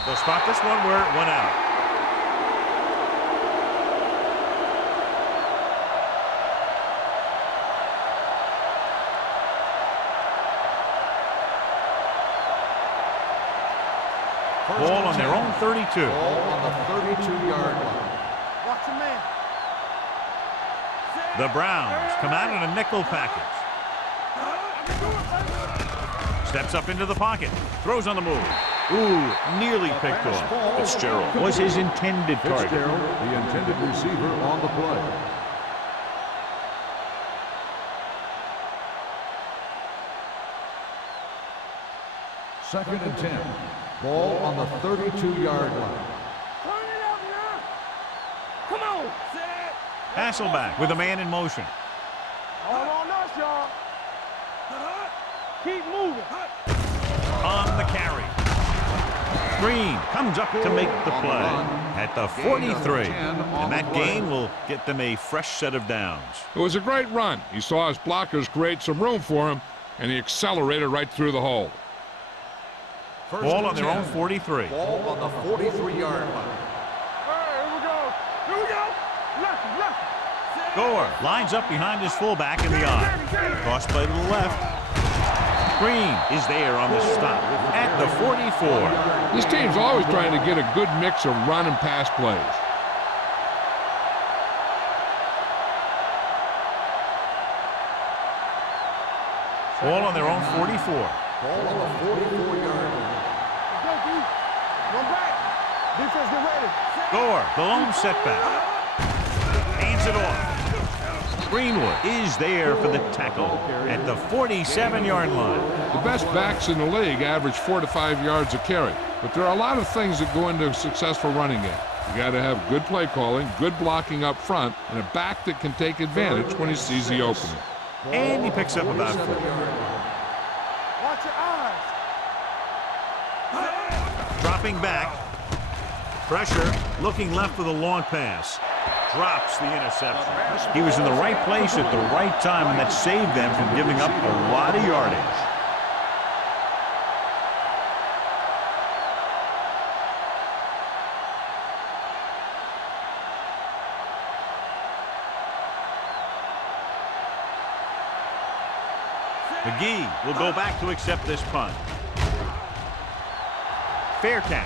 They'll spot this one where it went out. Ball on their own 32. Ball on the 32-yard line. Watch your man. The Browns come out in a nickel package. Steps up into the pocket. Throws on the move. Ooh, nearly picked off. Fitzgerald was his intended target. Fitzgerald, the intended receiver on the play. Second and 10. Ball on the 32-yard line. Turn it up now. Come on. Hasselback with a man in motion. All on us, y'all. Keep moving. On the carry. Green comes up to make the play at the 43. And that gain will get them a fresh set of downs. It was a great run. He saw his blockers create some room for him, and he accelerated right through the hole. Ball on their own 43. Ball on the 43-yard line. Hey, here we go. Here we go. Left. Gore lines up behind his fullback in the eye. Cross play to the left. Green is there on the stop at the 44. This team's always trying to get a good mix of run and pass plays. Ball on their own 44. Ball on the 44-yard line. Go, D. Go back. Defense, get ready. Gore, the lone setback. Hands it off. Greenwood is there for the tackle at the 47-yard line. The best backs in the league average 4 to 5 yards a carry, but there are a lot of things that go into a successful running game. You got to have good play calling, good blocking up front, and a back that can take advantage when he sees the opening. And he picks up about 4. Watch your eyes. Dropping back. Pressure, looking left for the long pass. Drops the interception. He was in the right place at the right time, and that saved them from giving up a lot of yardage. McGee will go back to accept this punt. Fair catch.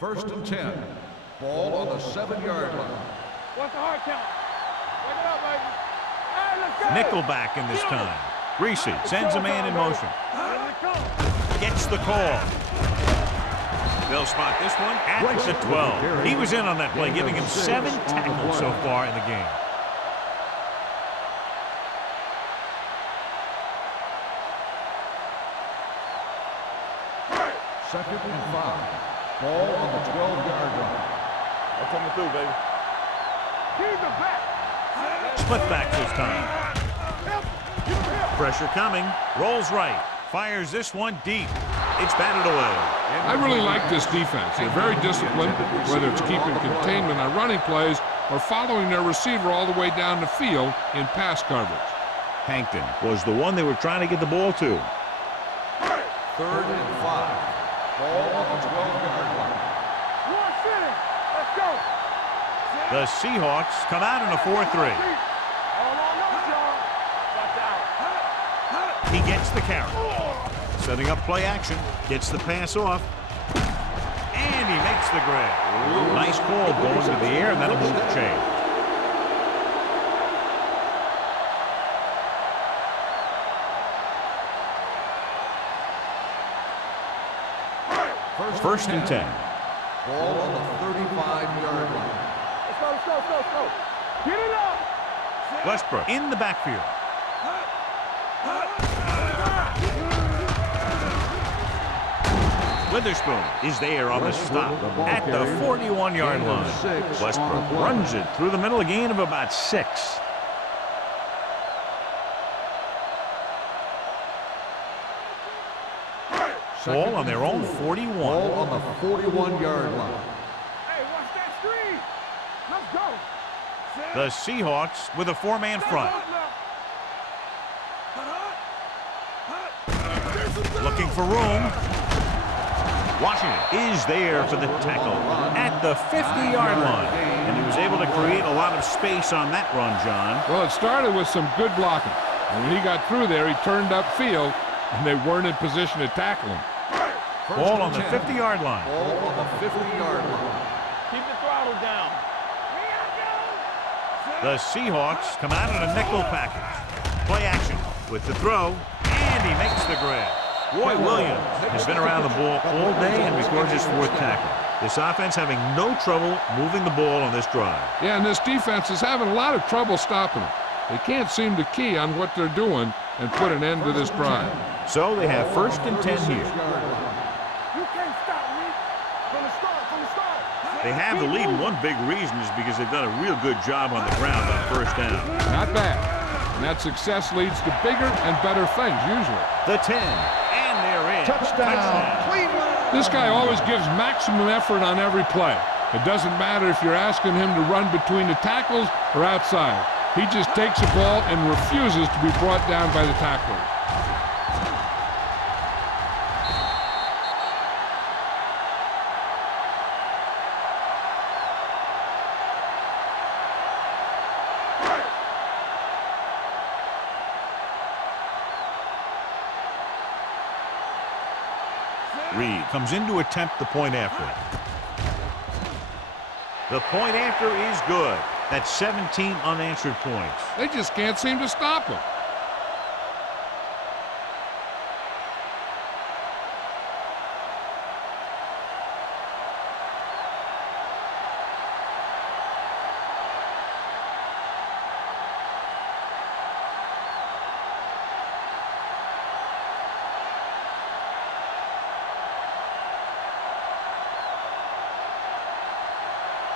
First and 10. Ball on the 7-yard line. What's the hard count? Wake it up, baby. Hey, let's go. Nickelback in this time. Reese sends a man in motion. Gets the call. They'll spot this one at the 12. He was in on that play, giving him 7 tackles so far in the game. Second and 5. Ball on the 12-yard line. I'm coming through, baby. Keep it back. Split back this time. Pressure coming. Rolls right. Fires this one deep. It's batted away. I really like this defense. They're very disciplined, whether it's keeping containment on running plays or following their receiver all the way down the field in pass coverage. Hankton was the one they were trying to get the ball to. Third and 5. Ball on the 12-yard line. One sitting. Let's go. The Seahawks come out in a 4-3. Hold on, y'all. Watch out. He gets the carry. Setting up play action. Gets the pass off. And he makes the grab. Nice call going to the air, and that'll move the chain. First and 10. Ball on the 35-yard line. Let's go. Get it up. Westbrook in the backfield. Witherspoon is there on the stop at the 41-yard line. Westbrook runs it through the middle, a gain of about 6. Ball on their own 41. Ball on the 41-yard line. Hey, watch that screen. Let's go. The Seahawks with a 4-man front. Looking for room. Washington is there for the tackle at the 50-yard line. And he was able to create a lot of space on that run, John. Well, it started with some good blocking. And when he got through there, he turned upfield, and they weren't in position to tackle him. Ball on the 50-yard line. Ball on the 50-yard line. Keep the throttle down. The Seahawks come out in a nickel package. Play action with the throw, and he makes the grab. Roy Williams has been around the ball all day and records his 4th tackle. This offense having no trouble moving the ball on this drive. Yeah, and this defense is having a lot of trouble stopping them. They can't seem to key on what they're doing and put an end to this drive. So they have first and 10 here. You can't stop me. From the start. They have the lead, and one big reason is because they've done a real good job on the ground on first down. Not bad. And that success leads to bigger and better things, usually. The 10, and they're in. Touchdown, Cleveland. This guy always gives maximum effort on every play. It doesn't matter if you're asking him to run between the tackles or outside. He just takes the ball and refuses to be brought down by the tackler. Reed comes in to attempt the point after. The point after is good. That's 17 unanswered points. They just can't seem to stop him.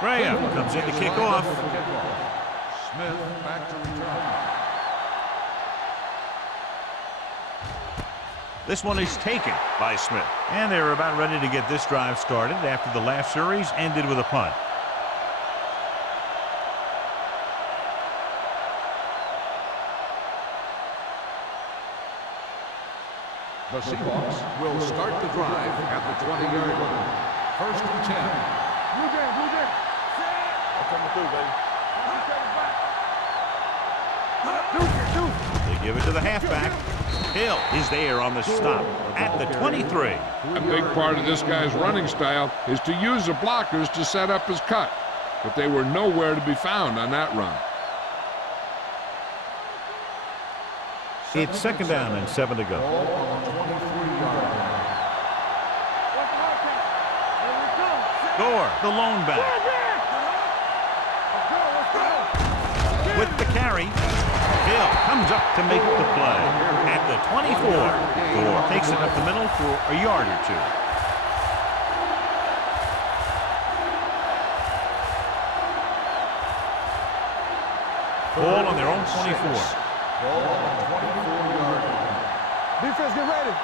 Graham comes in to kick off. Smith back to return. This one is taken by Smith. And they're about ready to get this drive started after the last series ended with a punt. The Seahawks will start the drive at the 20-yard line. First and 10. Blue jam, blue jam. I'm coming through, baby. They give it to the halfback. Hill is there on the stop at the 23. A big part of this guy's running style is to use the blockers to set up his cut, but they were nowhere to be found on that run. It's second down and 7 to go. Ball on the 23-yard line. Gore, the lone back. With the carry, Hill comes up to make the play at the 24. Gore takes it up the middle for a yard or two. Ball on their own 24. Ball on the 24-yard line. Defense, get ready.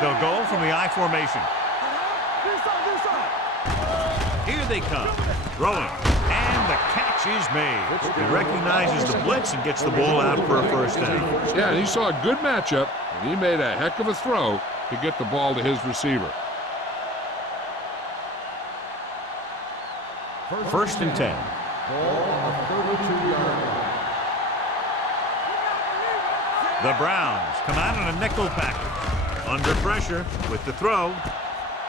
They'll go from the I formation. Here they come. Throwing. And the catch is made. He recognizes the blitz and gets the ball out for a first down. Yeah, he saw a good matchup, and he made a heck of a throw to get the ball to his receiver. First and 10. Ball on the 32-yard line. The Browns come out in a nickel package. Under pressure with the throw.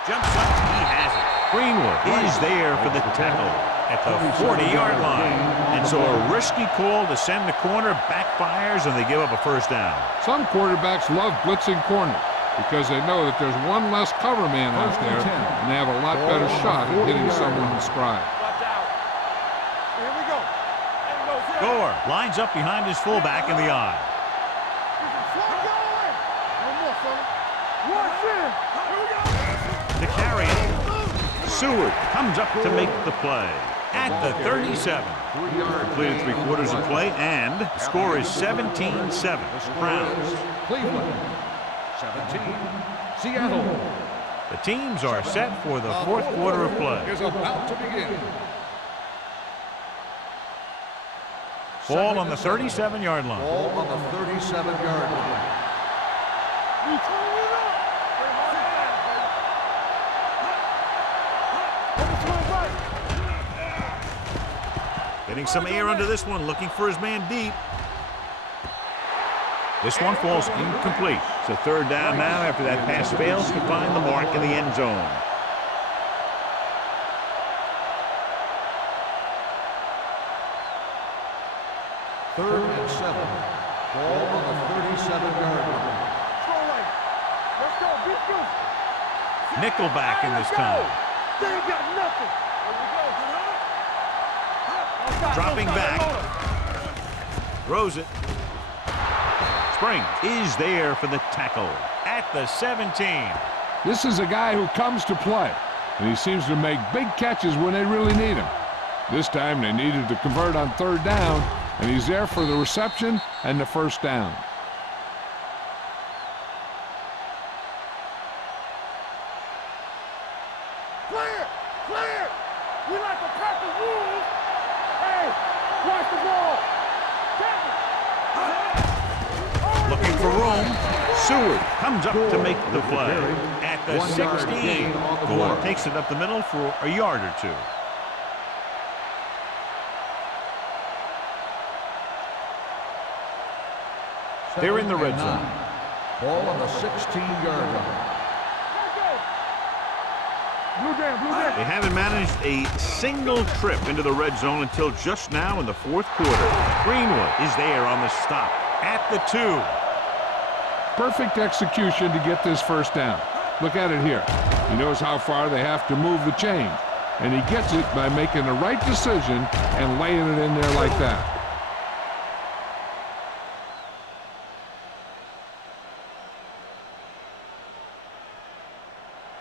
Jumps up. He has it. Greenwood is there for the tackle at the 40-yard line. And so a risky call to send the corner backfires, and they give up a first down. Some quarterbacks love blitzing corners because they know that there's one less cover man out there, and they have a lot better shot at hitting someone in stride. Watch out. Here we go. Gore lines up behind his fullback in the eye. To carry it, Seward comes up to make the play at the 37. Completed 3/4 of play, and the score is 17-7. Browns. Cleveland, 17. Seattle. The teams are set for the fourth quarter of play. Is about to begin. Ball on the 37-yard line. Ball on the 37-yard line. Getting some air under this one, looking for his man deep. This one falls incomplete. It's a third down now after that pass fails to find the mark in the end zone. Third and 7. Ball on the 37-yard line. Let's go, beat you. Nickelback in this time. They ain't got nothing. Dropping back. Throws it. Spring is there for the tackle at the 17. This is a guy who comes to play, and he seems to make big catches when they really need him. This time they needed to convert on third down, and he's there for the reception and the first down. Clear! Clear! We like to practice rules. Hey, watch the ball. Looking for room. Seward comes up to make the play at the 16. Gore takes it up the middle for a yard or two. They're in the red zone. Ball on the 16-yard line. They haven't managed a single trip into the red zone until just now in the fourth quarter. Greenwood is there on the stop at the 2. Perfect execution to get this first down. Look at it here. He knows how far they have to move the chain, and he gets it by making the right decision and laying it in there like that.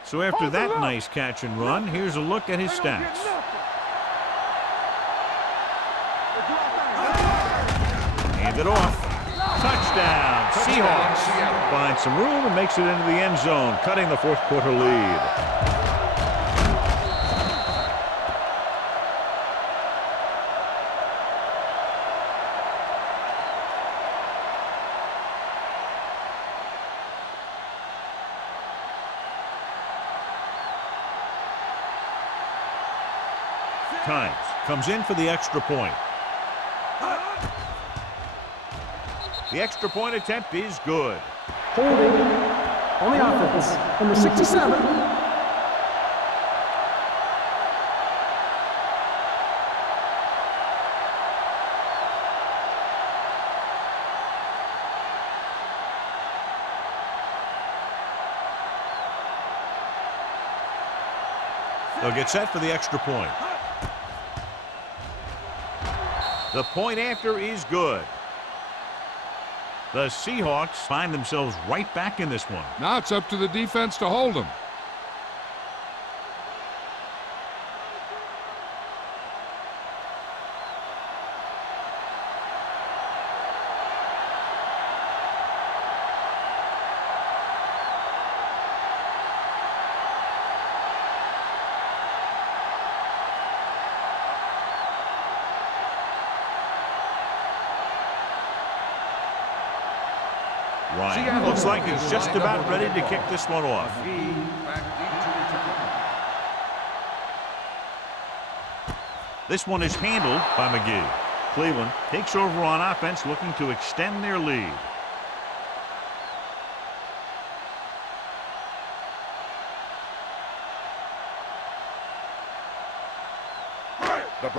So after that nice catch and run, here's a look at his stats. Hand it off. Touchdown. Seahawks finds some room and makes it into the end zone, cutting the fourth quarter lead. Times comes in for the extra point. The extra point attempt is good. Holding on the offense. Number 67. They'll get set for the extra point. The point after is good. The Seahawks find themselves right back in this one. Now it's up to the defense to hold them. Ryan looks like he's just about ready to kick this one off. This one is handled by McGee. Cleveland takes over on offense, looking to extend their lead.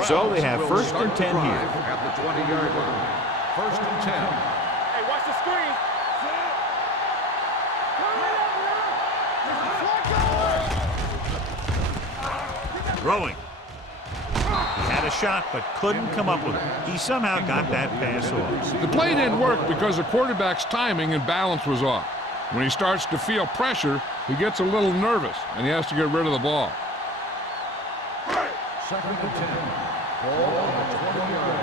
So they have first and 10 here. At the 20-yard line. First and 10. Hey, watch the screen. Throwing. He had a shot, but couldn't come up with it. He somehow got that pass off. The play didn't work because the quarterback's timing and balance was off. When he starts to feel pressure, he gets a little nervous, and he has to get rid of the ball. Second and 10. Ball on the 20-yard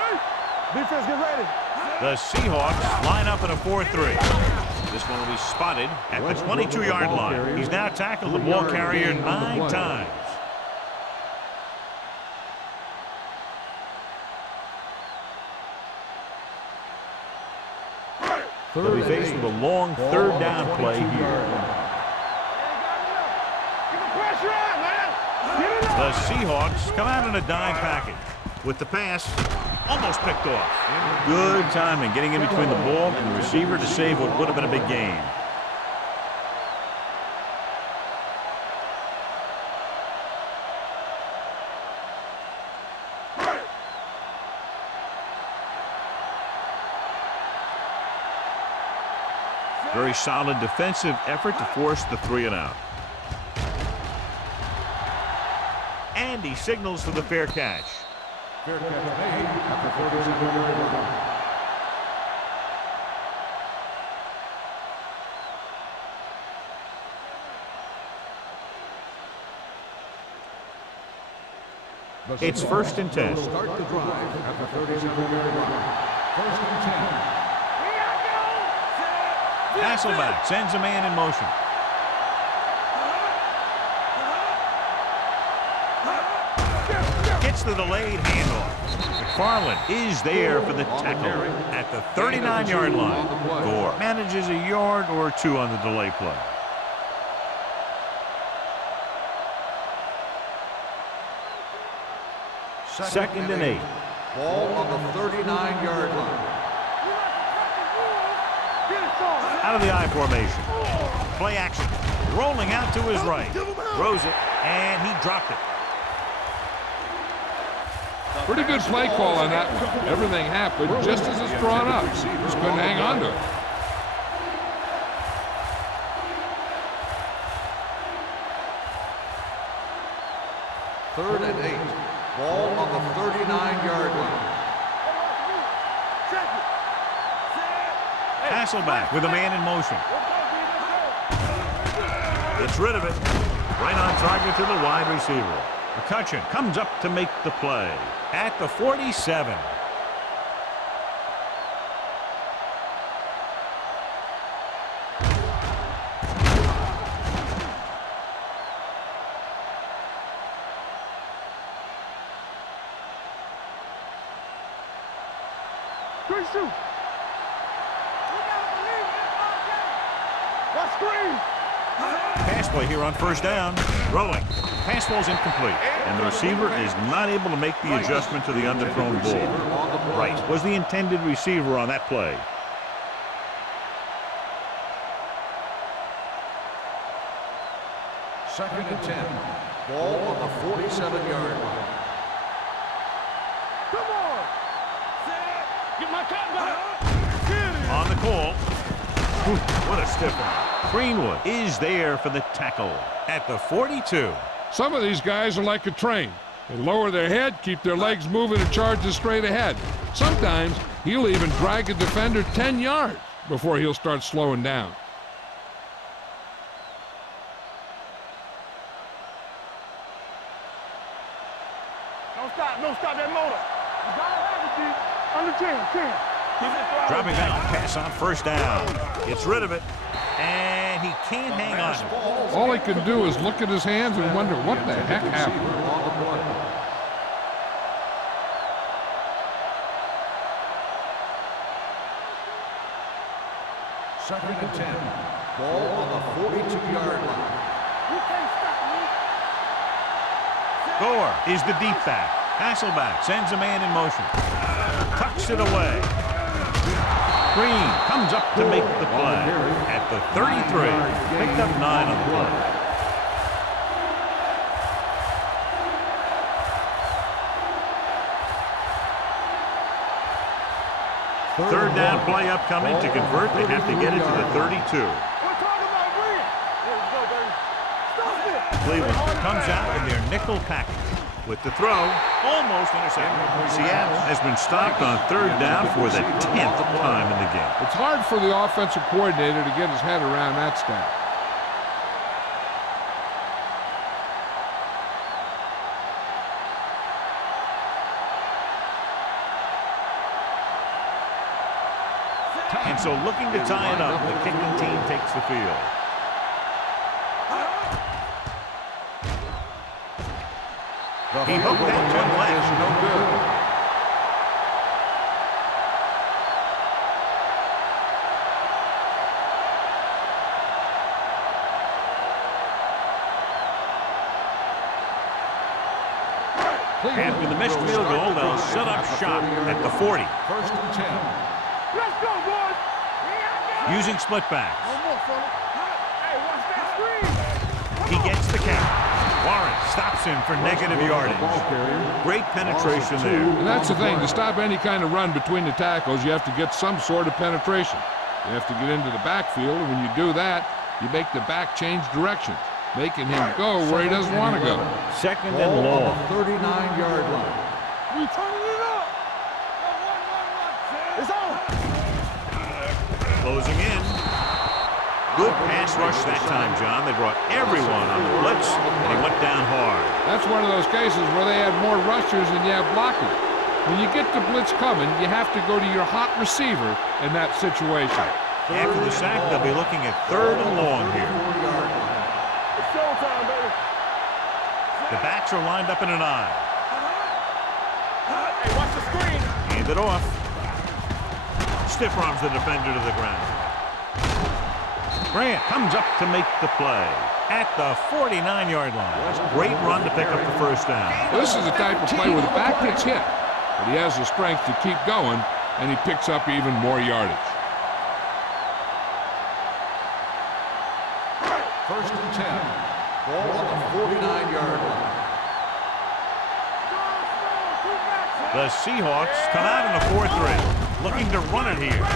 line. Defense, get ready. The Seahawks line up in a 4-3. This one will be spotted at the 22-yard line. He's now tackled the ball carrier 9 times. They'll be faced with a long third down play here. The Seahawks come out in a dime package. With the pass, almost picked off. Good timing, getting in between the ball and the receiver to save what would have been a big gain. Very solid defensive effort to force the 3-and-out. And he signals for the fair catch. Fair catch made at the 47-yard line. It's first and 10. Start the drive at the 37-yard line. First and 10. Hasselback sends a man in motion. Gets the delayed handoff. McFarland is there for the tackle at the 39-yard line. Gore manages a yard or two on the delay play. Second and 8. Ball on the 39-yard line. Out of the I formation. Play action. Rolling out to his right. Throws it, and he dropped it. Pretty good play call on that one. Everything happened just as it's drawn up. Just couldn't hang on to it. Third and 8. Ball on the 39-yard line. Hasselback with a man in motion. Gets rid of it. Right on target to the wide receiver. McCutcheon comes up to make the play at the 47. Good shoot. Let's screen. Pass play here on first down. Rolling. Pass ball's incomplete. And the receiver is not able to make the adjustment to the underthrown ball. Right was the intended receiver on that play. Second and 10. Ball on the 47-yard line. Come on. Get my cat back. On the call. Ooh, what a stiff one. Greenwood is there for the tackle at the 42. Some of these guys are like a train. They lower their head, keep their legs moving, and charge straight ahead. Sometimes he'll even drag a defender 10 yards before he'll start slowing down. Don't stop that motor. You gotta have it, D. Under 10. Dropping back to pass on first down. Gets rid of it, and he can't hang on. All he can do is look at his hands and wonder what the heck happened. Second and 10. Ball on the 42-yard line. You can't stop me. Gore is the deep back. Hasselback sends a man in motion. Tucks it away. Green comes up to make the play at the 33. Picked up 9 on the play. Third down play upcoming. To convert, they have to get it to the 32. We're talking about Green. Here we go, baby. Stop it. Cleveland comes out in their nickel package. With the throw, almost intercepted. Seattle has been stopped on third down for the 10th time in the game. It's hard for the offensive coordinator to get his head around that stat. And so looking to tie it up, the kicking team takes the field. He hooked that one left. No good. After the missed field goal, they'll set up shop at the 40. First and 10. Let's go, boys. Using split backs. No more, fella. Hey, watch that screen. He gets the count. Warren stops him for negative yardage. Great penetration there. And that's the thing. To stop any kind of run between the tackles, you have to get some sort of penetration. You have to get into the backfield, and when you do that, you make the back change directions, making him go where he doesn't want to go. Second and long. 39-yard line. We turning it up. It's on. Closing in. Good pass rush that time, John. They brought everyone on the blitz, and he went down hard. That's one of those cases where they had more rushers than you have blockers. When you get the blitz coming, you have to go to your hot receiver in that situation. After the sack, they'll be looking at third and long here. It's showtime, baby. The backs are lined up in an eye. Hey, watch the screen. Hand it off. Stiff arms the defender to the ground. Grant comes up to make the play at the 49-yard line. Great run to pick up the first down. This is the type of play where the back gets hit, but he has the strength to keep going, and he picks up even more yardage. First and 10. Ball on the 49-yard line. The Seahawks come out in a 4-3, looking to run it here.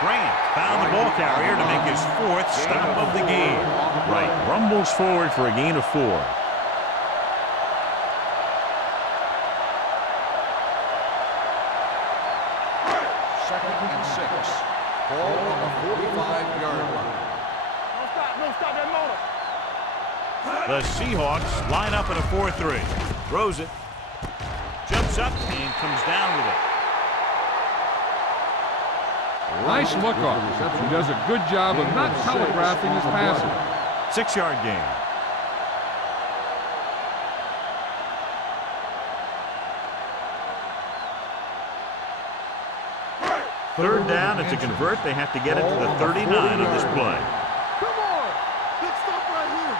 Grant found the ball carrier to make his 4th stop of the game. Right, rumbles forward for a gain of 4. Second and 6. Ball on the 45-yard line. Don't stop that motor. The Seahawks line up in a 4-3. Throws it. Jumps up and comes down with it. Nice look off. He does a good job of not telegraphing his passing. 6-yard gain. Third down, and to convert, they have to get it to the 39 on this play. Come on. Big stuff right here.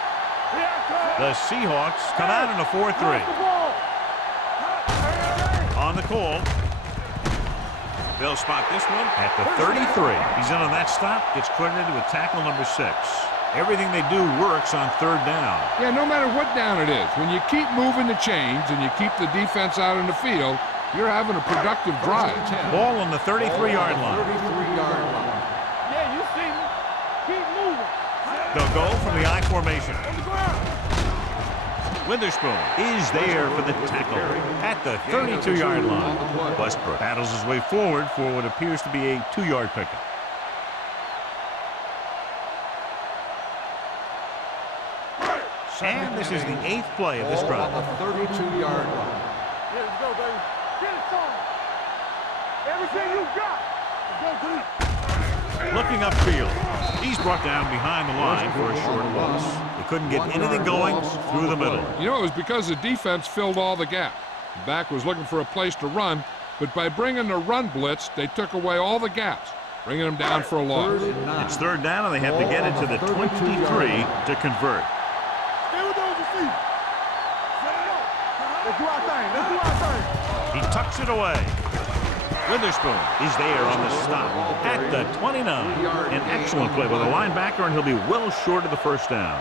Here I come. The Seahawks come out in a 4-3. On the call. They'll spot this one at the 33. He's in on that stop, gets credited with tackle number 6. Everything they do works on third down. Yeah, no matter what down it is, when you keep moving the chains and you keep the defense out in the field, you're having a productive drive. Ball on the 33-yard line. 33-yard line. Yeah, you see me. Keep moving. They'll go from the I formation. On the ground. Witherspoon is there for the tackle at the 32-yard line. Westbrook battles his way forward for what appears to be a 2-yard pickup. And this is the 8th play of this drive. On the 32-yard line. Yeah, let's go, baby. Get it, son. Everything you got. Let's go, dude. Looking upfield. He's brought down behind the line for a short loss. They couldn't get anything going through the middle. You know, it was because the defense filled all the gaps. The back was looking for a place to run, but by bringing the run blitz, they took away all the gaps, bringing them down for a loss. It's third down, and they have to get it to the 23 to convert. Stay with those feet. Let's do our thing. Let's do our thing. He tucks it away. Witherspoon is there on the stop at the 29. An excellent play by the linebacker, and he'll be well short of the first down.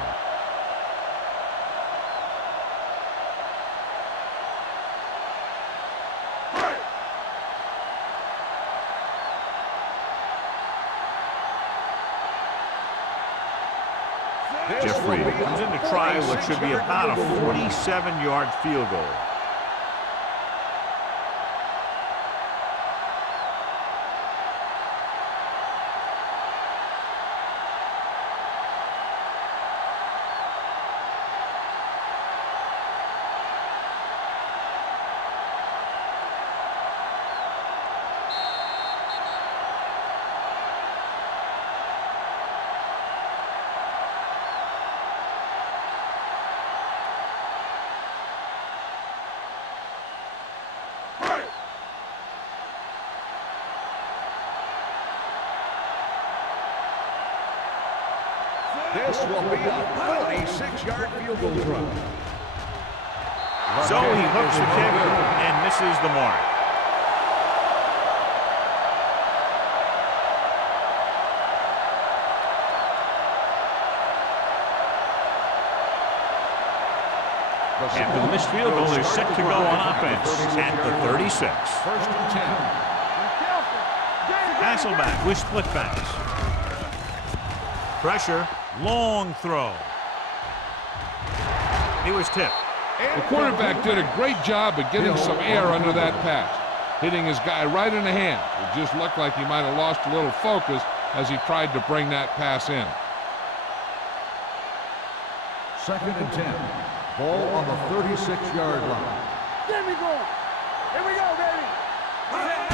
Jeffrey comes in to try what should be about a 47-yard field goal. This will be a 46-yard field goal try. So he hooks the kick and misses the mark. After the missed field goal, they're set to go on offense at the 36. First and 10. Hasselback with split backs. Pressure, long throw. He was tipped. The quarterback did a great job of getting some air under that pass, hitting his guy right in the hand. It just looked like he might have lost a little focus as he tried to bring that pass in. Second and 10. Ball on the 36-yard line. Get me going. Here we go, baby.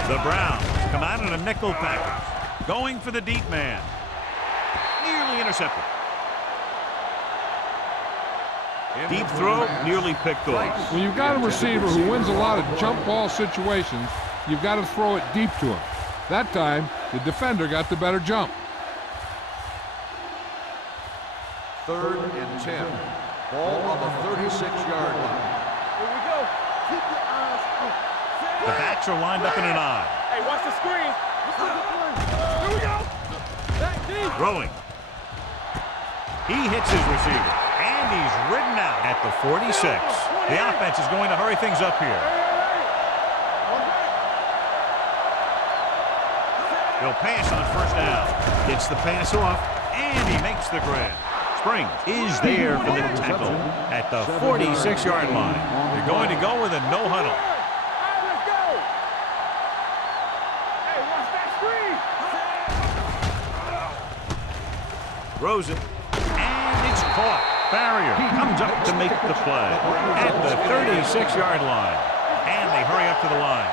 The Browns come out in a nickel package, going for the deep man. Nearly intercepted. Deep throw, nearly picked off. When you've got a receiver who wins a lot of jump ball situations, you've got to throw it deep to him. That time, the defender got the better jump. Third and 10. Ball on the 36-yard line. Here we go. Keep your eyes open. The backs are lined up in an I. Hey, watch the screen. Here we go. Back deep. Throwing. He hits his receiver, and he's ridden out at the 46. The offense is going to hurry things up here. He'll pass on first down. Gets the pass off, and he makes the grab. Springs is there for the tackle at the 46-yard line. They're going to go with a no huddle. Let's go. Hey, watch that screen. Throws it, and it's caught. Barrier comes up to make the play at the 36-yard line. And they hurry up to the line.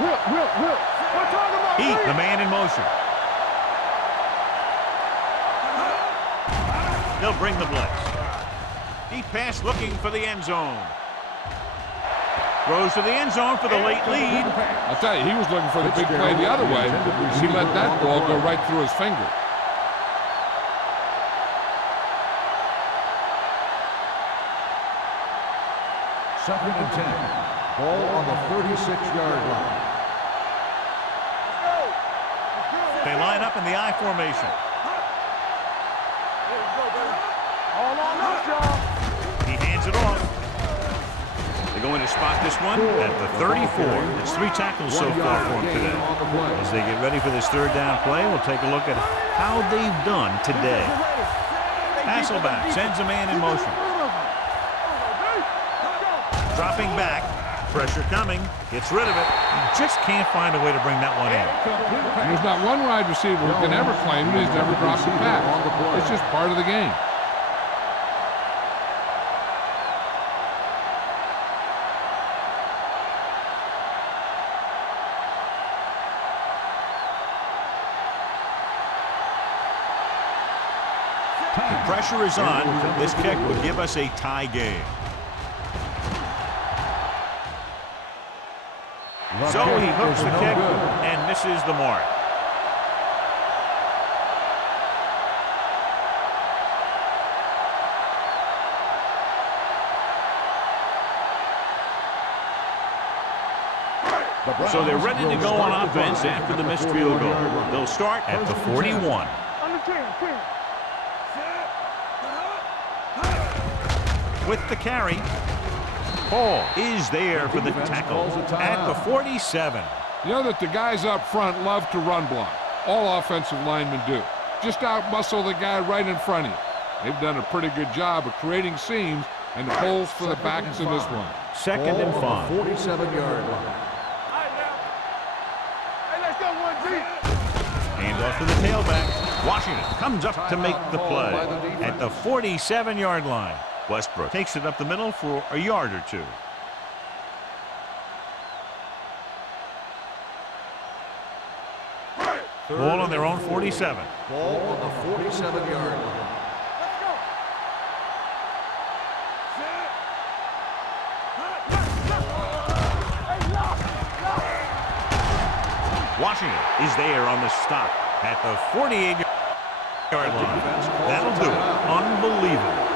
Will. We're talking about Heat, the man in motion. They'll bring the blitz. Deep pass looking for the end zone. Throws to the end zone for the late lead. I'll tell you, he was looking for the big play the other way. He let that ball go right through his finger. Second and 10. Ball on the 36-yard line. They line up in the I formation. all on us, y'all. He hands it off. They're going to spot this one at the 34. It's 3 tackles so far for him today. As they get ready for this third down play, we'll take a look at how they've done today. Hasselback sends a man in motion. Dropping back. Pressure coming. Gets rid of it. Just can't find a way to bring that one in. There's not one wide receiver who can ever claim that he's never dropped a pass. It's just part of the game. The pressure is on. This kick would give us a tie game. So he hooks the kick and misses the mark. So they're ready to go on offense after the missed field goal. They'll start at the 41. With the carry, Paul is there for the tackle at the 47. You know that the guys up front love to run block. All offensive linemen do. Just outmuscle the guy right in front of you. They've done a pretty good job of creating seams and holes for the backs in this one. Second and 5. 47-yard line. Hand off to the tailback. Washington comes up to make the play at the 47-yard line. Westbrook takes it up the middle for a yard or two. Ball on their own 47. Ball on the 47-yard line. Washington is there on the stop at the 48-yard line. That'll do it. Unbelievable.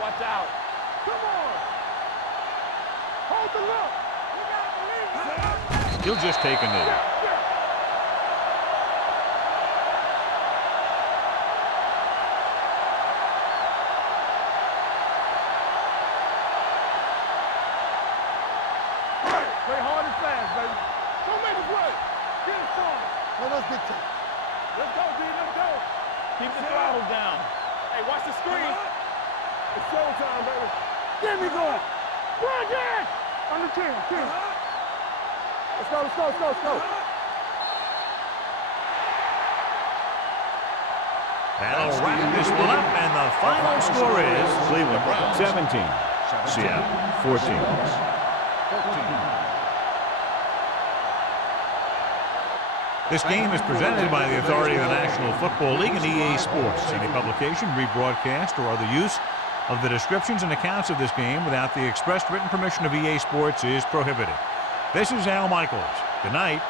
Watch out. Come on. Hold the look. He'll just take a knee. Play hard and fast, baby. Don't make a play. Get it started. Let's get to it. Let's go, D. Let's go. Keep the throttle down. Hey, watch the screen. It's showtime, baby. Get me going. Run, Jack. On the 10. Let's go. That'll wrap this one up, and the final score is Cleveland 17, Seattle 14. This game is presented by the authority of the National Football League and EA Sports. Any publication, rebroadcast, or other use of the descriptions and accounts of this game without the expressed written permission of EA Sports is prohibited. This is Al Michaels. Good night.